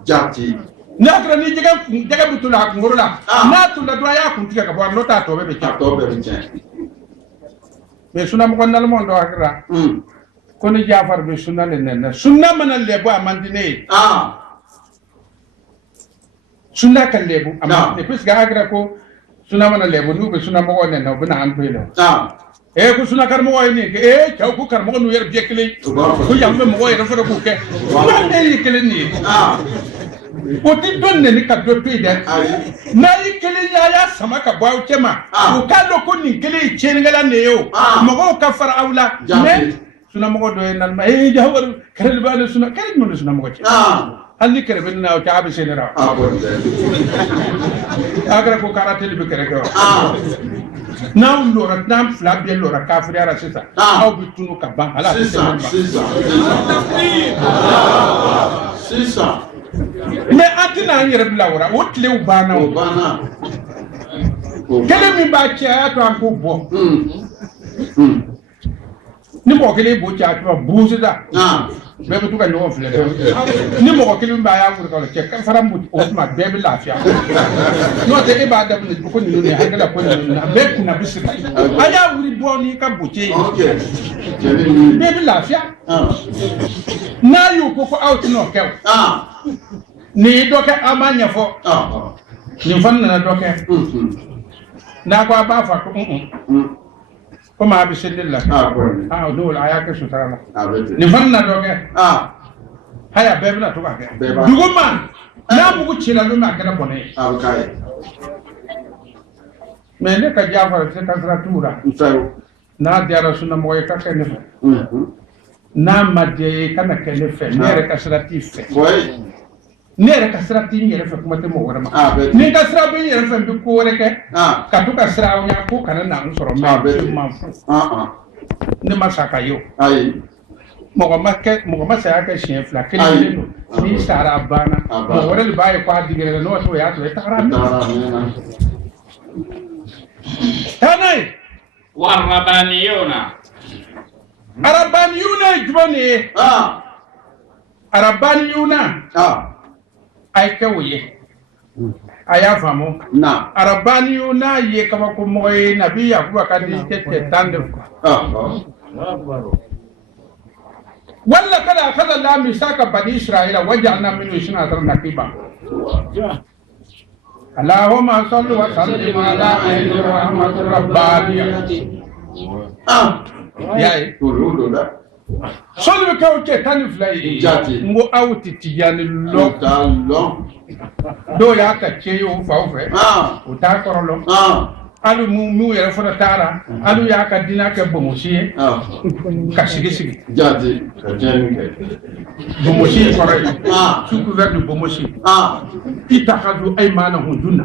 Jati. Nakra ni jaga bitu la ngurula. Na tu la doya kuntika ka bo lota to be cha. To be chen. Me suna mo konal mo ndo akra. Ko ni Jafar be suna le nen. Sunna manal lebo amandine. Sunna kan lebo amandine pis ga akra ko suna manal lebo nu be suna mo nen no bina an pelo. Ko suna kar mo ni ke chaw ku kar mo nu yer jekle ko yambe mo yer fa ko ke ma ne kele ni o ti donne ni ka do tuide na yi kele ya sama ka baw chema o ka do ko ni kele chengala ne yo mo ko ka far awla me suna mo do en alma jawar kare ba suna kare mo suna mo ko halli kare ben na ta abi senera agra ko karate bi kare ko now lora tam flab bien lora kafri ara sisa aw bitunu ka ban ala sisa me atina nyere blawra wotle ubana kele mi ba cha to an ko bo ni mo kele bo cha to buzu da be to ka no fle ni mo kele ba ya ko ko che ka faram bu o ma be be lafia no te e ba da ni ko ni ne ha kala ko ni na be na bisika aya wuri bo ni ka bu che Okay. be be lafia na yu ko out no ke ni doke amanya fo ni fanna na doke na kwa ba fa ko ko ma bi sindilla do la aya ke sutara ni fanna doke haya bebe na to ka ke duguma na bugu chila lu ma kana bone me ne ka Jafar se ka tratura na diara sunna mo ka ke ne na madde kana ke ne fe ne ka srati fe nere ka sira tin yere fe kuma te mo wara ma ni ka sira be yere fe bi ko wore ke ka to ka sira o nya ko kana na nsoro ma ni ma saka yo mo ma sa ka shin fla ke ni sara bana mo wore li baye kwa digere no to ya to ta ra tanai warabaniyuna jubani arabaniyuna ay kawye aya famo arabaniyuna ye kama ko moy nabi yakuba kadi tete tande walla kada kada la misaka bani israila wajalna min isnatan naqiba Allahumma salli wa sallim ala ayyi rahmatir rabbaniyati yaay solu be kaw ke tan flay ngo awti tijani lo do ya ka ceyo fawfe o ta korolo alu mu yere fona tara alu ya ka dina ke bomusi ka sigi jati bomusi koray su gouverne bomusi itakhadu aymana hunduna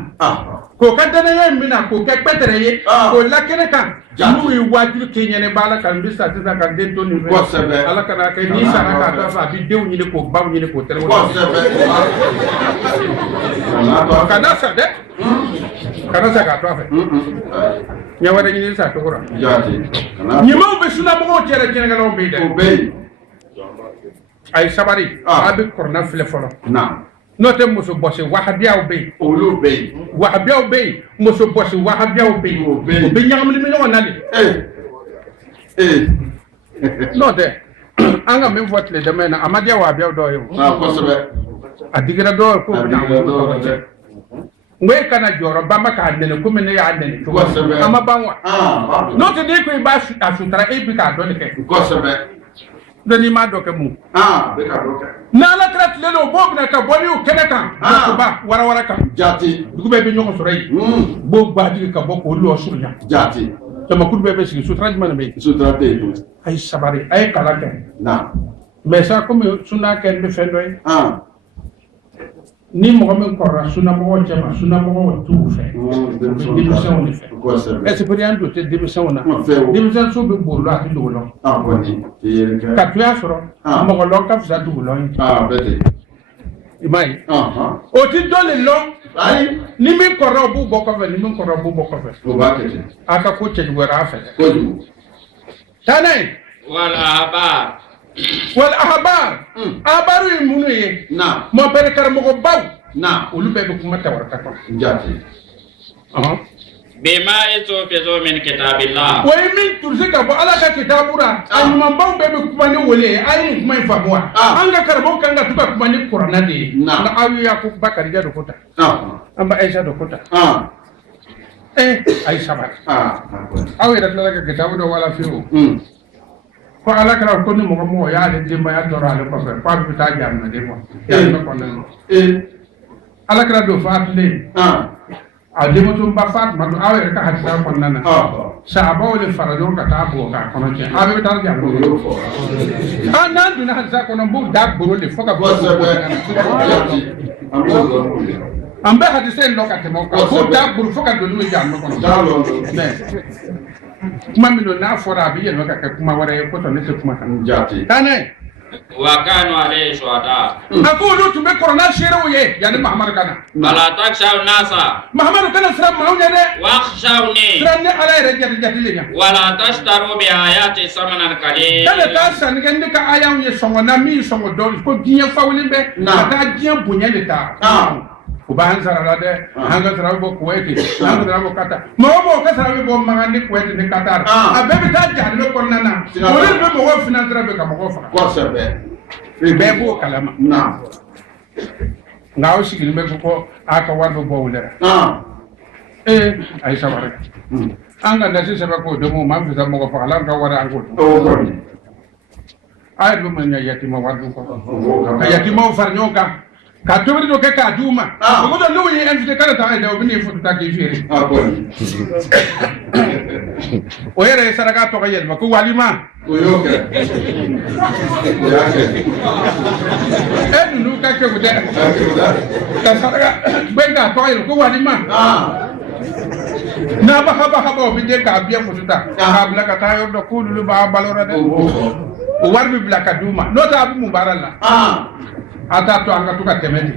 ko kadana ye mina ko ke petere ye ko lakene kan n'u ye wajibi kɛ ɲɛnɛ b'a la ka n bɛ sa sisan ka den to nin fɛ ala kana kɛ n'i sara k'a to a fɛ a bɛ denw ɲini k'o baw ɲini k'o tɛrɛ kana sa dɛ kana sa k'a to a fɛ ɲɛ wɛrɛ ɲini sa cogo la ɲumanw bɛ sunamɔgɔw cɛ dɛ kɛnɛkɛlaw bɛ yen dɛ a ye sabari a bɛ kɔrɔna filɛ fɔlɔ n'o tɛ muso bɔsi wahabiyaw bɛ yen olu bɛ yen wahabiyaw bɛ yen muso bɔsi wahabiyaw bɛ yen o bɛ ɲagamini bɛ ɲɔgɔn na de n'o tɛ an ka min fɔ tile dama in na a ma diya wahabiyaw dɔw ye o a digira dɔw ye k'o bɛ na n ko e kana jɔyɔrɔ banba k'a nɛnɛ komi ne y'a nɛnɛ cogo a ma ban wa n'o tɛ n'e ko i b'a sutura e bi k'a dɔnni kɛ n'i m'a dɔ kɛ mun n'ala kɛra tile la o b'o minɛ ka bɔ n'u kɛnɛ kan ba warawara kan dugu bɛɛ bɛ ɲɔgɔn sɔrɔ yen b'o batigi ka bɔ k'o lɔ surunya jamakulu bɛɛ bɛ sigi sutura jumɛn bɛ yen a ye sabari a ye kalan kɛ mais sa komi suna kɛ n bɛ fɛn dɔ ye ni mɔgɔ min kɔrɔla sunamɔgɔw cɛ ma sunamɔgɔw t'u fɛ denmisɛnw de fɛ expérience dɔ tɛ denmisɛnw na denmisɛnso bɛ bolo a tɛ dugulɔ ka tuya sɔrɔ mɔgɔlɔ ka fisa dugulɔ ye i m'a ye o tɛ dɔ le lɔ ni min kɔrɔla o b'u bɔ kɔfɛ ni min kɔrɔla o b'u bɔ kɔfɛ a ka ko cɛjuguyara a fɛ taa n'a ye wal ahbar abaru ye minnu ye mon père karamɔgɔ baw olu bɛɛ bɛ kuma tawarata kɔnɔ bima yatufizu min kitabillah wa min tursi ka bɔ ala ka kitabu la a ɲumanbaw bɛɛ bɛ kuma ni wele ye a ye nin kuma in faamu wa an ka karamɔgɔ kan ka to ka kuma ni kuranna de ye nka aw ye Yakuba Karija de ko ta an ba Ayisa de ko ta a ye sabari aw yɛrɛ tilala ka kitabu dɔ wala fiyewu ko ala kɛra ko ni mɔgɔ y'ale denbaya tɔɔrɔ ale kɔfɛ f'a bɛ taa jamanaden ma jamana kɔnɔna na ala kɛra don fatulen a denmuso ba Fatima don aw yɛrɛ ka hadisa kɔnɔna na sahabaw de fara ɲɔgɔn ka taa bɔ k'a kɔnɔ tiɲɛ aw bɛ taa jamana n'an donna hadisa kɔnɔ n b'u da goro de fo ka bɔ an bɛ hadisa in dɔn ka tɛmɛ o kan fo da goro fo ka don n'u ye jamana kɔnɔ kuma min don n'a fɔra a bɛ yɛlɛma ka kɛ kuma wɛrɛ ye ko tɔ ne tɛ kuma kan taa n'a ye wa kanu alayhi shuhada a ko olu tun bɛ kɔrɔna seerew ye yanni Mahamadu ka na fala takshaw nasa Mahamadu kana siran maaw ɲɛ dɛ wakhshawni siran ne ala yɛrɛ jati le ɲɛ wala tashtaru bi ayati samanan qalil kana taa sanni kɛ ne ka ayaw ye sɔngɔ na min sɔngɔ dɔɔni ko diɲɛ fawulen bɛ ka taa diɲɛ bonya de ta u b'an sarala dɛ an ka sara bɛ bɔ Kuwait an ka sara bɛ Qatar mɔgɔ ka sara bɛ bɔ Magan ni Kuwait ni Qatar a bɛɛ bɛ taa jahannama kɔnɔna na olu de bɛ mɔgɔw financera bɛ ka mɔgɔw faga bɛɛ b'o kalama nka aw sigilen bɛ ko a ka wari bɛ bɔ o la a ye sabari an ka nasi sɛbɛn k'o dɛmɛ o ma fisa mɔgɔ fagalan ka wari an k'o dun a ye bɛ man ɲɛ yatima wari dun kɔrɔ ka yatimaw fara ɲɔgɔn kan ka tobili dɔ kɛ k'a d'u ma o ko n'u ye invité k'ale ta ye dɛ o bɛ n'i foto ta k'i feere o yɛrɛ ye saraka tɔgɔ yɛlɛma ko walima o y'o kɛ e ninnu ka kɛ o dɛ ka saraka bɛ k'a tɔgɔ yɛlɛma ko walima n'a ba haba o bɛ den k'a biɲɛ foto ta k'a bila ka taa yɔrɔ dɔ k'olu b'a balo la dɛ o wari bɛ bila ka d'u ma n'o tɛ a bɛ mun baara la a t'a to an ka to ka tɛmɛ de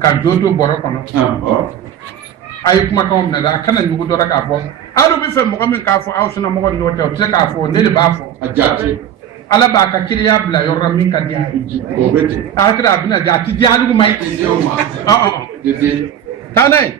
ka jo to bɔrɔ kɔnɔ a ye kumakanw minɛ dɛ a kana ɲugu dɔ k'a fɔ hali u bɛ fɛ mɔgɔ min k'a fɔ aw sina mɔgɔ ni ɲɔgɔn tɛ o tɛ se k'a fɔ ne de b'a fɔ ala b'a ka kiriya bila yɔrɔ la min ka di a ye a kɛra a bɛna di a tɛ di hali ma ye taa n'a ye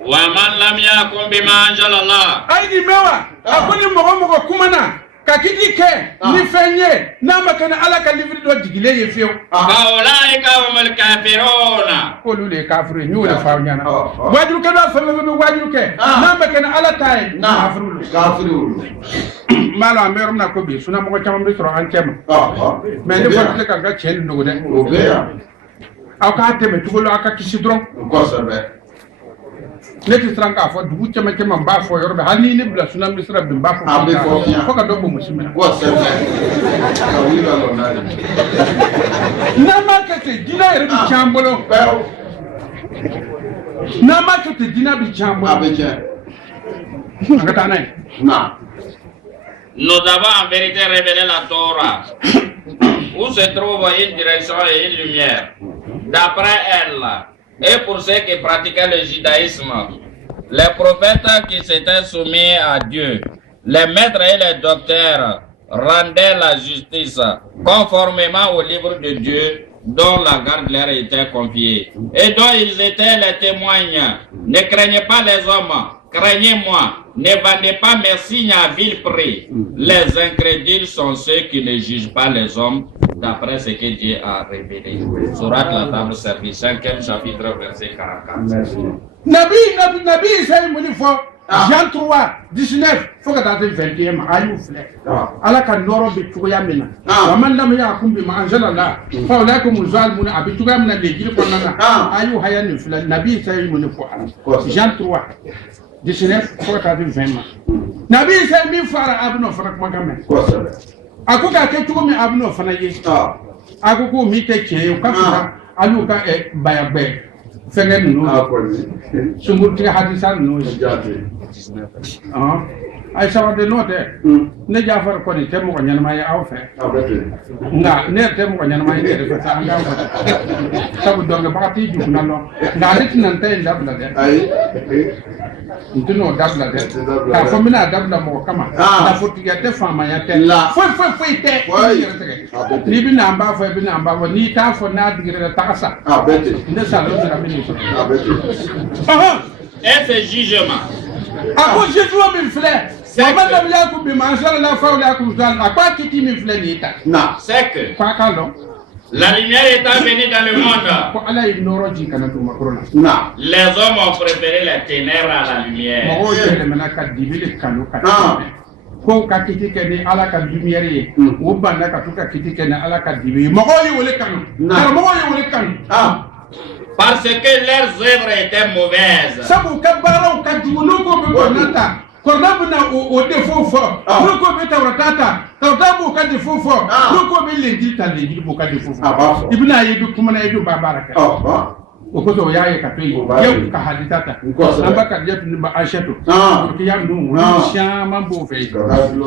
wa man lam yakun bima anzalallah a ye nin mɛn wa a ko ni mɔgɔ kumana ka kiti kɛ ni fɛn ye n'a ma kɛ ni ala ka livre dɔ jigilen ye fiyewu faulaika humul kafiruna k'olu de ye kafiru ye n y'o de fɔ aw ɲɛna wajurukɛ dɔ fɛn fɛn bɛ wajuru kɛ n'a ma kɛ ni ala ta ye kafiru n b'a la an bɛ yɔrɔ min na ko bi sunamɔgɔ caman bɛ sɔrɔ an cɛ ma mais ne fana tɛ ka n ka cɛ nin dogo dɛ aw k'a tɛmɛ cogo la aw ka kisi dɔrɔn ne tɛ siran k'a fɔ dugu cɛman n b'a fɔ yɔrɔ bɛɛ hali ni ne bila sunami sira bin n b'a fɔ fo ka dɔ bɔ muso min na n'an m'a kɛ ten diinɛ yɛrɛ bɛ tiɲɛ an bolo n'an m'a kɛ ten diinɛ bɛ tiɲɛ an bolo Non. Nous avons en vérité révélé la Torah, où se trouve une direction et une lumière. D'après elle, et pour ceux qui pratiquaient le judaïsme, les prophètes qui s'étaient soumis à Dieu, les maîtres et les docteurs rendaient la justice conformément au livre de Dieu dont la garde leur était confiée et dont ils étaient les témoins. Ne craignez pas les hommes, craignez-moi. Ne vendez pas mes signes à vil prix. Les incrédules sont ceux qui ne jugent pas les hommes d'après ce que Dieu a révélé. Sourate la table service, 5e chapitre, verset 44. Nabi, c'est une fois. Jean 3, 19, faut que tu aies 21 ans. Ala ka noro be tuya mina. Amanda me ya kumbi ma anjala la. Fa wala ko muzal mun abi tuya mina le giri konna na. Ayu haya ni fula nabi sai mun ko Jean 3, 19, faut que tu aies 20 ans. Nabi sai mi fara abno fara kuma game. Aku ka ke tuko mi abno fana ye. Aku ko mi te ke ka fara alu ka bayabe. Fengen no sumurti hadisan no ay sawa de note ne jafar ko ni temo ko nyanma ya aw fe nga ne temo ko nyanma ya de fa anga sabu donga bakati ju na lo nga lit nan tay dabla de ay ntino dabla de ka fo mina dabla mo kama na fotiga te fama ya te fo te ni bina amba fo bina amba ni ta fo na digire ta kasa ne salo na bini Et ce jugement. À cause de toi, mes frères, c'est que la lumière étant venue dans le monde, les hommes ont préféré les ténèbres à la lumière. Ko ka kiti kene ala ka lumière ye o banda ka tuka kiti kene ala ka dibi mo yi wole kanu parce que leurs œuvres étaient mauvaises. Sabu ka baraw ka juno ko be konata korna buna o defo fo ko be tawratata tawtabu ka defo fo ko be lengi ta lengi bo ka defo fo ibna yedu kuma na yedu babaraka o ko to yaye ka toyi yew ka haditata ambaka yetu ni ba ashatu ko yam nu shama bo fe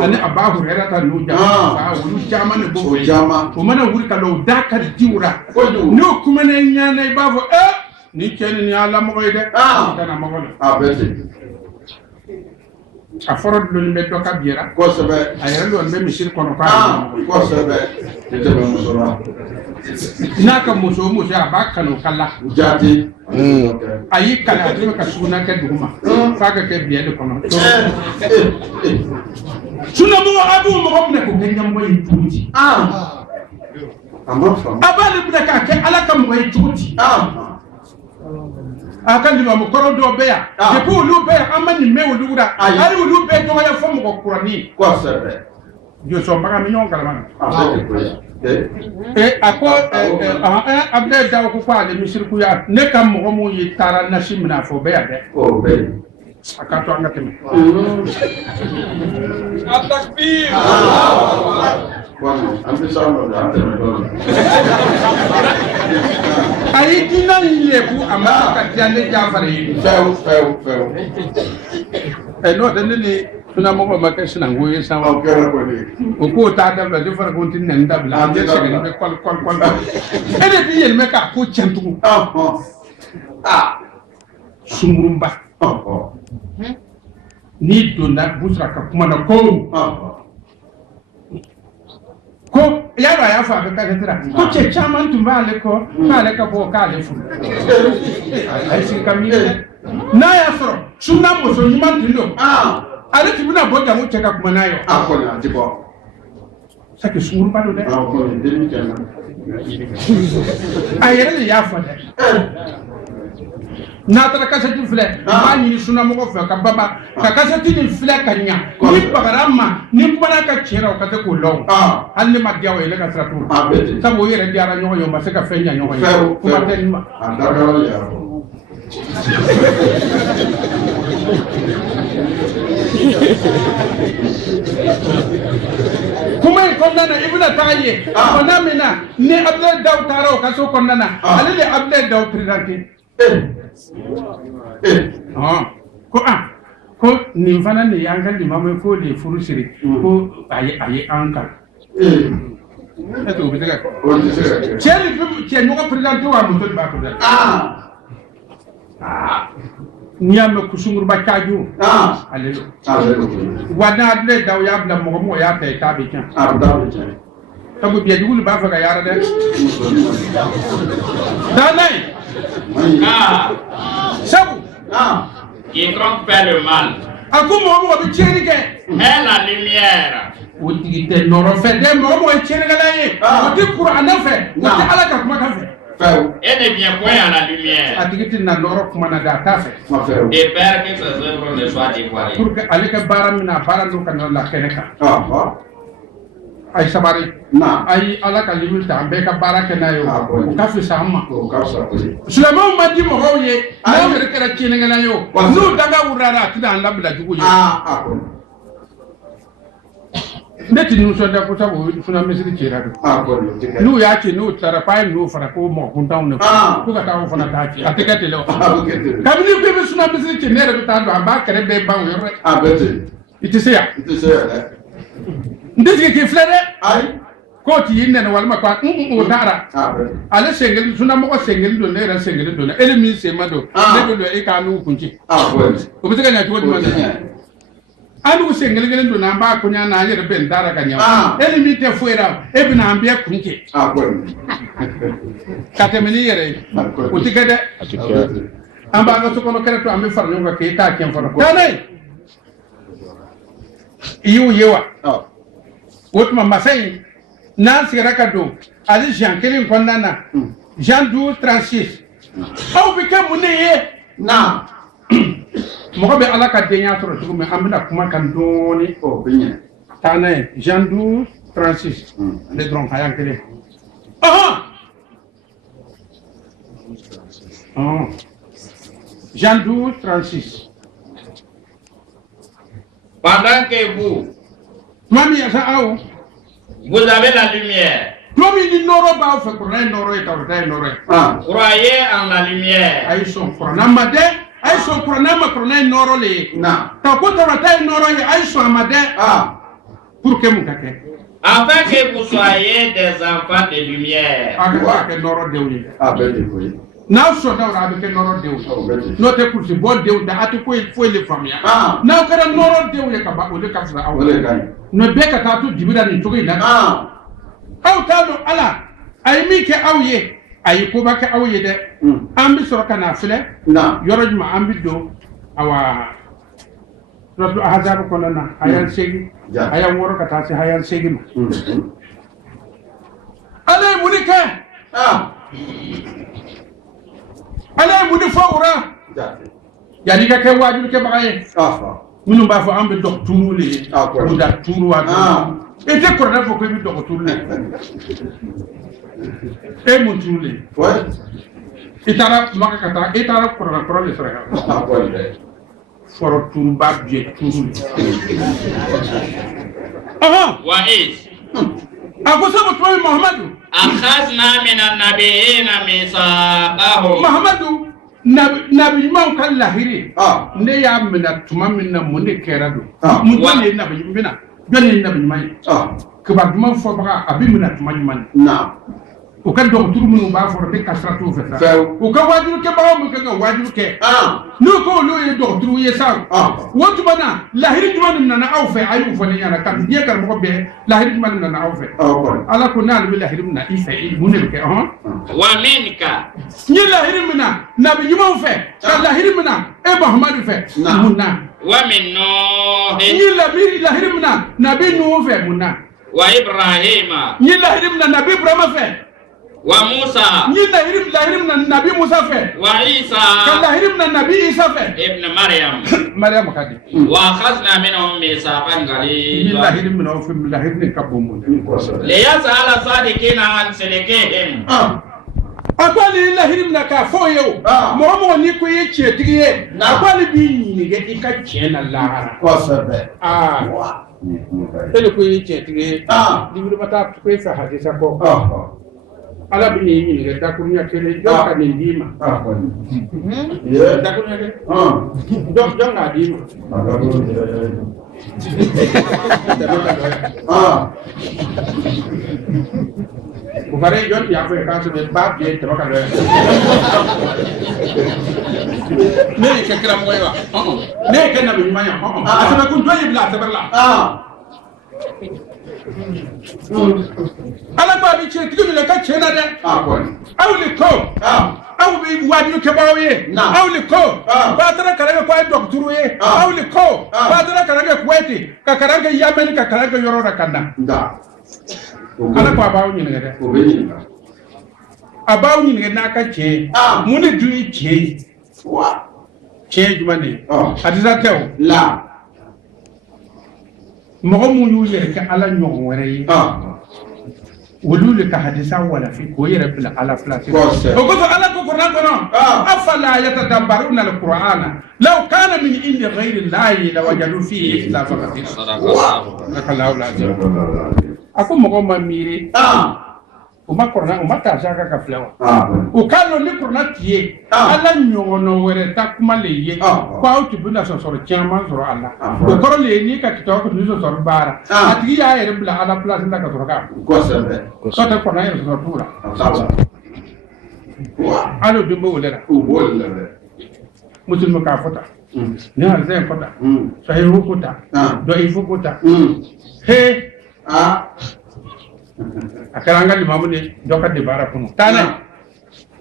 ani abahu herata nu jama wu jama ne bo fe o mana wuri ka lo dakar diura no kuma ne nyana bafo ni ken ni ala mo de kana mo wala bete a foro do ni be do ka biera ko sebe ayere do be misir kono ko sebe te be musora naka muso abaka no kala jati ayi kala to ka suna ka duguma faga ke biya de kono suna mo abu mo ne ko ngam mo yituti abali bi ka ke ala kam mo yituti akan di mo koro do be ya de ko lu be amani me wo dugura ari lu be to ya fo mo ko kurani ko sebe yo so mbaga mi nyon kala man ako abde daw ko fa le misir ku ya ne kam mo mo yi tara na simna fo be ya de o be akato anga temi Atakbir ayi dina yebu amaka ka tiande jafare feu no de ni tuna mo ma ka sina ngoye sa o kera ko ni o ko ta da ba de far ko tin nan da bla de se ni be kol ene bi yel me ka ko chantu sumurumba ni dona busra ka kuma na ko yaro ya fa ka tira ko ce chairman tun ba le ko ba le ka bo ka le fu ai sin kami na ya so suna mo so nyima tindo ale tibuna bo ga mo che ka kuma na yo ko na tibo sake sumuru ba do de ko de mi kana ayere ya fa de na tara kasati filɛ ba ɲini suna mɔgɔ fɛ ka baba ka kasati ni filɛ ka ɲa ni bagara ma ni kumana ka tiɲɛ o ka se k'o lɔn hali ne ma diya o ye ne ka sira t'o sabu o yɛrɛ diyara ɲɔgɔn ye o ma se ka fɛn ɲa ɲɔgɔn ye kuma tɛ nin ma kuma in kɔnɔna na i bɛna taa ye kɔnɔna min na ni Abdulaye Dawu taara o ka so kɔnɔna na ale de Abdulaye Dawu présenté ko ko nin fana ne y'an ka limamɛ ko de furu siri ko a ye an kan est-ce que o bɛ se ka kɛ cɛ ni cɛ ɲɔgɔn président wa muso de b'a président n'i y'a mɛn kusunkuruba caaju ale do wa n'a bile daw y'a bila mɔgɔ mɔgɔ y'a ta i t'a bɛ tiɲɛ sabu biyajugu b'a fɛ ka yaara dɛ daa n'a ye sabu quiconque fait le mal a ko mɔgɔ mɔgɔ bɛ tiɲɛni kɛ est la lumière. o tigi tɛ nɔrɔ fɛ dɛ mɔgɔ mɔgɔ ye tiɲɛnikɛla ye o tɛ kuranɛ fɛ o tɛ ala ka kumakan fɛ Et ne vient point à la lumière. a tigi tɛ na nɔrɔ kuma na dɛ a t'a fɛ Et père que ses œuvres ne soient dévoilées. pour que ale ka baara min na a baara n'o ka nɔ la kɛnɛ kan a ye sabari a ye ala ka limite ta an bɛɛ ka baara kɛ n'a ye o ka fisa an ma silamɛw ma di mɔgɔw ye n'aw yɛrɛ kɛra tiɲɛnikɛla ye o n'u daga wurara a tɛna an labila jugu ye ne ti nisɔndiya ko sabu fana misiri cɛra de n'u y'a ci n'u taara k'a ye n'u fara ko mɔgɔ kuntanw ne ko ka taa o fana t'a ci a tɛ kɛ ten dɛ kabini ko i bɛ suna misiri ci ne yɛrɛ bɛ taa don a b'a kɛrɛ bɛɛ ban o yɔrɔ dɛ i tɛ se yan n tɛ sigi k'i filɛ dɛ k'o t'i nɛnɛ walima ko o taara ale sengeli sunamɔgɔ sengeli don ne yɛrɛ sengeli don e ni min sen ma don ne bɛ don e k'a n'u kun ci o bɛ se ka ɲɛ cogo jumɛn de an n'u sengeli kelen don an b'a koɲa na an yɛrɛ bɛ n taara ka ɲɛ e ni min tɛ foyi la e bɛ na an bɛɛ kun cɛ ka tɛmɛ n'i yɛrɛ ye o tɛ kɛ dɛ an b'an ka sokɔnɔ kɛrɛ to an bɛ fara ɲɔgɔn kan k'e t'a tiɲɛ fɔlɔ taa n'a ye i y'u ye wa o tuma masa in n'an sigira ka don ale Jean kelen kɔnɔna na Jean 12:36 aw bɛ kɛ mun de ye mɔgɔ bɛ ala ka denya sɔrɔ cogo min an bɛna kuma kan dɔɔni taa n'a ye Jean 12:36 ale dɔrɔn haya kelen Jean 12:36 Pendant que vous Mami yasa aw vous avez la lumière. Tomi ni noro ba fa kuranai noro e tawta noro Croyez en la lumière. ay son kuranama de ay son kuranama kuranai noro le ta ko tawta noro ye ay son amade pour que mu kake Afin que vous soyez des enfants de lumière. aka ke noro dewni Now so now I became noro dew not a kursi bod dew da ati ko le famia now kada noro dew ye kaba ole ka fra aw no be ka ta to dibira ni to ina aw ta do ala ay mi ke aw ye ay ko ba ke aw ye de am bi soro kana fle yoro juma am bi do awa rodo hazab ko na ayan segi ayan woro ka ta se ayan segi ala mulika ala mudi fawra yani ka ke wajur ke bagaye minnu b'a fɔ an bɛ dɔgɔ turu le ye o da turu wa e tɛ kɔrɔdɛ fɔ ko i bɛ dɔgɔ turu le e mun turu le i taara maka ka taa i taara kɔrɔdɛ kɔrɔ le sɔrɔ yan fɔrɔ turuba biɛ turu le Wa is a ko sabu tuma min Muhammadu akhazna min an-nabiyina mithaqahum. Muhammadu nabi ɲumanw ka lahiri ne y'a minɛ tuma min na mun de kɛra don mun jɔn ye nabi ɲuman na jɔn ye nabi ɲuman ye kibaru duman fɔbaga a bɛ minɛ tuma ɲuman na o ka dɔgɔtɔrɔ minnu b'a fɔ ne kasira t'o fɛ sa u ka wajibi kɛbagaw min kan ka wajibi kɛ n'u ko olu ye dɔgɔtɔrɔw ye sa o tuma na lahiri jumɛn nana aw fɛ a y'u fɔ ne ɲɛna ka diɲɛ karamɔgɔ bɛɛ lahiri jumɛn nana aw fɛ ala ko n'ale bɛ lahiri min na i fɛ mun de bɛ kɛ Wa minka n ye lahiri min na nabi ɲumanw fɛ ka lahiri min na e Muhamadu fɛ mun na wa min Nuh n ye lahiri min na nabi Nuhu fɛ mun na wa Ibrahima n ye lahiri min na nabi Ibrahima fɛ wa Musa n ye lahiri min na nabi Musa fɛ wa Isa ka lahiri min na nabi Isa fɛ ibn Maryam Mariam ka di wa akhazna minhum mithaqan n ye ghalidha lahiri min na o fɛ lahiri ni ka bon mun liyas'ala sadiqina an sidqihim. a ko ale ye lahiri min na k'a fɔ o ye o mɔgɔ mɔgɔ n'i ko i ye tiɲɛtigi ye a ko ale b'i ɲininka i ka tiɲɛ na lahara e de ko i ye tiɲɛtigi ye libiriba t'a ko e fɛ hadisa kɔ ala bi ni ga da kunya kele do ka ni dima da kunya ke do na dima Bukare John ya ko ka so be ba bi te ka le ne ke kira mo wa ne ke na bi manya asaba kun do yibla tabarla ala ba bi che tigu le ka che na de awli ko aw bi wadi ke bawe awli ko ba tara karaga ko docteur ye awli ko ba tara karaga kwete ka karaga yamen ka karaga yoro da kanda ala ko abaw ni ngade o be ni abaw ni ngade na ka che muni du che wa che jumane hadisa tew la mo mu yu ye ka ala nyon were yi ولولك حديثا ولا في كوير بلا على فلاسي وقلت على القرآن أفلا يتدبرون القرآن لو كان من عند غير الله لوجدوا فيه اختلافا كثيرا الله العظيم أكو مغوما ميري وما قرآن وما تاشاكا كفلاوا وكانوا لي قرآن تيه على نيونو ورتا كما ليه كواو تبنا سوسور كيامان سورو الله وكرو ليه كا كتاو كنيسو سورو بارا أتكي يا يربلا على بلاس ندا كسوركا كوتا قرآن يسورو تورا ألو دمبو ولera مسلم كافتا نهار زين كتا صحيح كتا ضعيف كتا هي akaranga limamu ne doka de bara kunu tana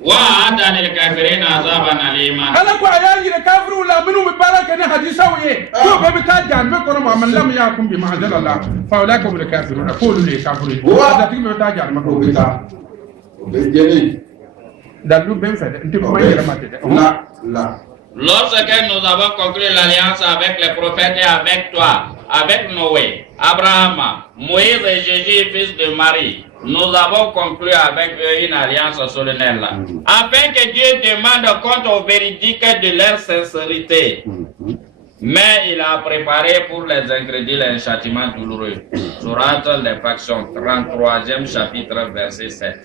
wa adana lil kafirin azaban alima ala ko ayayi de kafiru la minu bi baraka ne hadisa wiye ko be bi ta jan be kono man lam yakum bi ma'zal Allah fa ulaikum lil kafirun qulu lil kafirin da tigi be ta jan ma ko bi ta be jeni dalu ben fa de nti ko mayira mate de la lorsque nous avons conclu l'alliance avec les prophètes et avec toi, avec Noé, Abraham, Moïse et Jésus, fils de Marie, nous avons conclu avec eux une alliance solennelle, afin que Dieu demande compte au véridique de leur sincérité. Mais il a préparé pour les incrédules un châtiment douloureux. Sourate les factions, 33e chapitre, verset 7.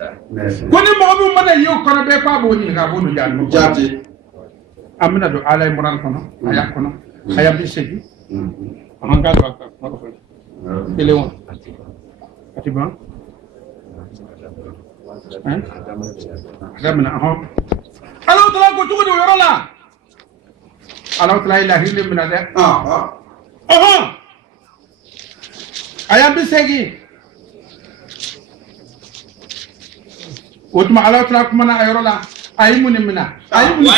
amina do ala imran kono aya kono aya bisegi hanga do ko ko ele won atiba gamna ho ala tala ko tugo do yorola ala tala ilahi limna de aya bisegi wotuma ala tala ko mana ayorola ayimuni mina ayimuni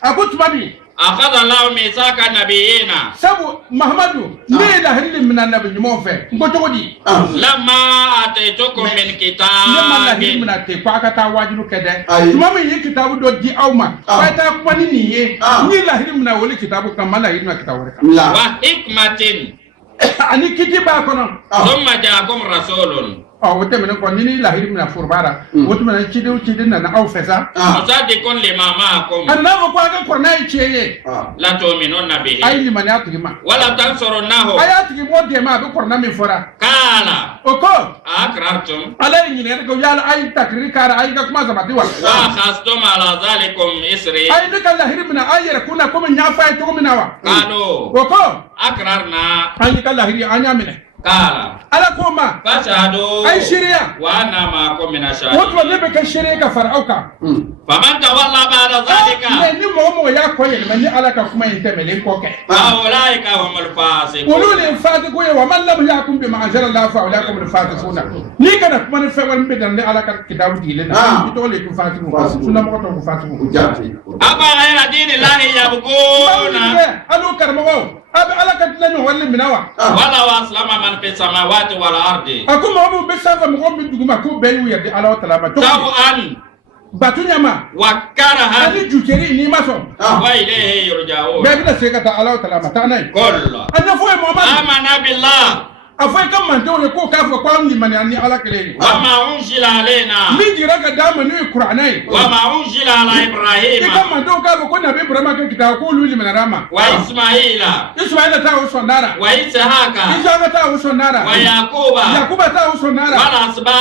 akut babi akhadha Allahu mithaqa nabiyina sabu Muhammadu ne la hilli mina nabi mo fe ngo togodi lamma ataytukum min kitab ne ma la hilli mina te kwa kata wajinu kede tuma min yi kitabu do di awma fa ta kuma ni niye ni la hilli mina woli kitabu kam la hilli mina kitabu wa hikmatin ani kitiba kono thumma ja'akum rasulun wote mena ko ni lahiri mina furbara wote mena chidi na au fesa musaddiqun lima ma'akum annahu ko aga ko nay cheye la tu'minuna bihi ay liman yatuma wala tansurunahu ayati mo de ma be ko na min fora kala oko akrartum ala ni ne ko yala ay takrir kara ay ga kuma zamati wa khastum ala zalikum isri ay de kala lahiri mina ayera kuna ko min yafa to mina wa qalu oko akrarna ay kala lahiri anya mine kala ala koma fashhadu ay shiriya wa anna ma'akum min ashahidin wato ne be ka shiriya ka farauka faman tawalla ba'da zalika ne ni mo ya koyi ne ni ala ka kuma inte mele ko ke ulaika humul fasiqun ulul fasiqun wa man lam yakum bi ma'zara la fa ulaikum al fasiquna ni kana kuma ne fe wal bidan ne ala ka kitabu dilena to le ku fasiqun sunna mo to ku fasiqun jati aba ghayra dini lahi yabghuna alu karmo aba ala ka dilena wal minawa wala waslama man fi samawati wal ardi akuma mo be safa mo be duguma ko be yu yadi ala ta'ala ma to tawan batunyama wa karaha ani jukeri ni maso wa ilayhi yurja'un be bi da se ka ta ala ta'ala ma ta nai kullu anna fo muhammad amana billah afai kan manto ye ko ka fo ko ni mani ani ala kele wa ma unzila alaina min jira ka da mani qur'anai wa ma unzila ala ibrahima kan manto ka ko nabi ibrahima ka kita ko luli manarama wa ismaila ta usonara wa ishaqa ta usonara wa yakuba ta usonara wa asba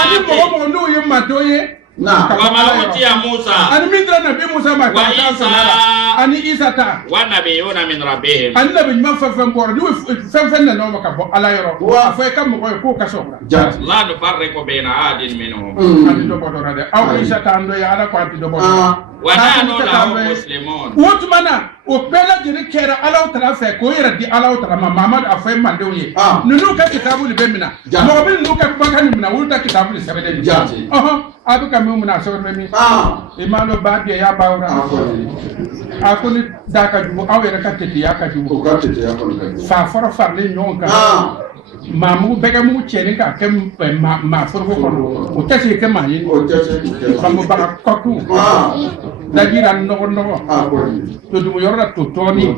ani mo no ye manto ye wa ma utiya Musa ani min dira nabi Musa ma ka sonara ani Isa ta wa nabiyuna min rabbihim ani nabi man fa bor ni fen na no maka bo ala yoro wa fa kam ko ko kaso la nufarriqu baina adin minhum ani do bodo rade aw Isa ta ando ya ala ko anti do bodo wa nahnu lahu muslimun wotmana o bela jiri kera ala tara fe ko yera di ala tara ma Muhammad afay mande ye nunu ka kitabu li bemina mo bin nu ka bakani mina wulta kitabu li sabede abi ka mu na so memi imano badia ya bawra akoni daka jubu awere ka teti ya ka jubu fa foro farle nyon ka mamu bega mu cheni ka kem ma foro ko o tesi ke ma yin o tesi ba mo ba ko ku da gira no to du yorra to toni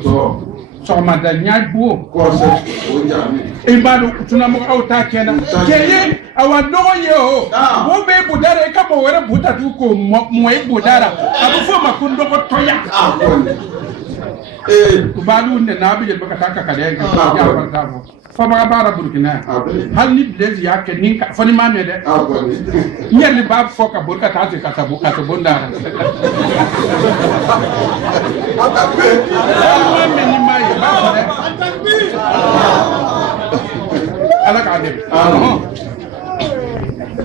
so ma da nyagbo ko se o jami e ba do tuna mo auta kena keye awa dogo ye o bo be budare ka mo were buta du ko mo e budara abu fo ma kun dogo toya balu ne nabi je baka taka kale ga ya farta mo fa ma bara burkina hal ni blaze ya ke ninka foni ma me de nyerli bab fo ka burka ta se ka tabu ka to bondara me ni mai ba de ala ka de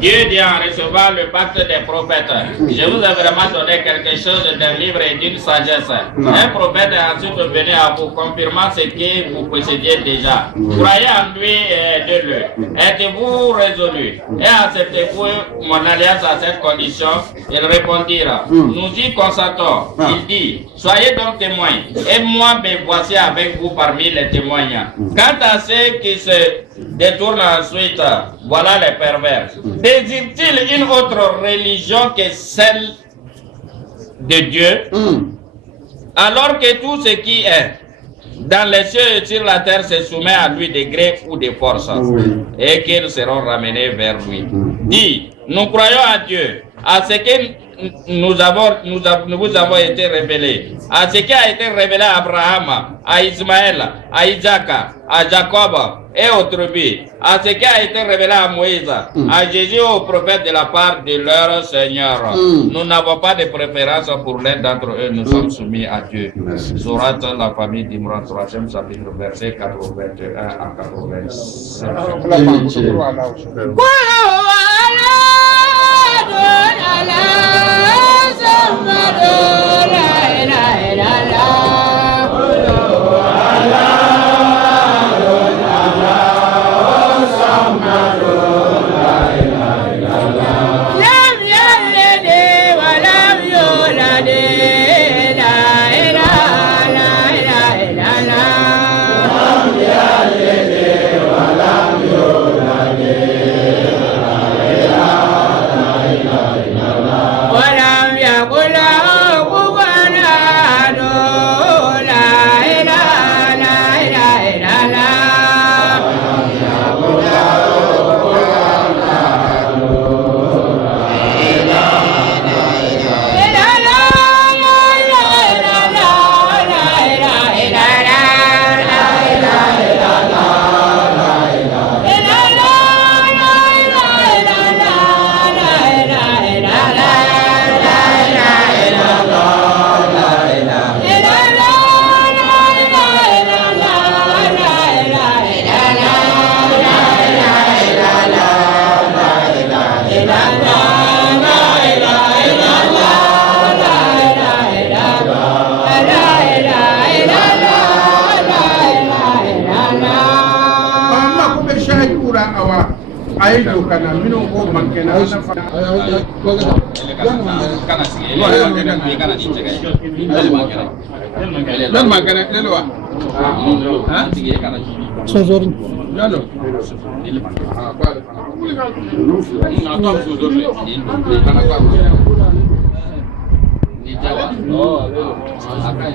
Dieu dit en recevant le pacte des prophètes, je vous ai vraiment donné quelque chose d'un livre et d'une sagesse. Un prophète est ensuite venu à vous confirmant ce que vous possédiez déjà. Croyez en lui et aidez-le. Êtes-vous résolu et acceptez-vous mon alliance à cette condition? Ils répondirent, nous y consentons. Il dit, soyez donc témoins et moi me voici avec vous parmi les témoins. Quant à ceux qui se détournent ensuite, voilà les pervers. Désire-t-il une autre religion que celle de Dieu, alors que tout ce qui est dans les cieux et sur la terre se soumet à lui de gré ou de force, et qu'ils seront ramenés vers lui? Dis, nous croyons à Dieu, à ce que nous vous avons été révélés, à ce qui a été révélé à Abraham, à Ismaël, à Isaac, à Jacob et aux tribus, à ce qui a été révélé à Moïse, à Jésus, aux prophètes de la part de leur Seigneur. Nous n'avons pas de préférence pour l'un d'entre eux, nous sommes soumis à Dieu. Sourate la famille d'Imran, 3e chapitre, verset 81 à 87. kana mino ko mankena na fa dan magana lelwa ha sozori yalo ah ba na to sozori kana kwa ni jawa oh akai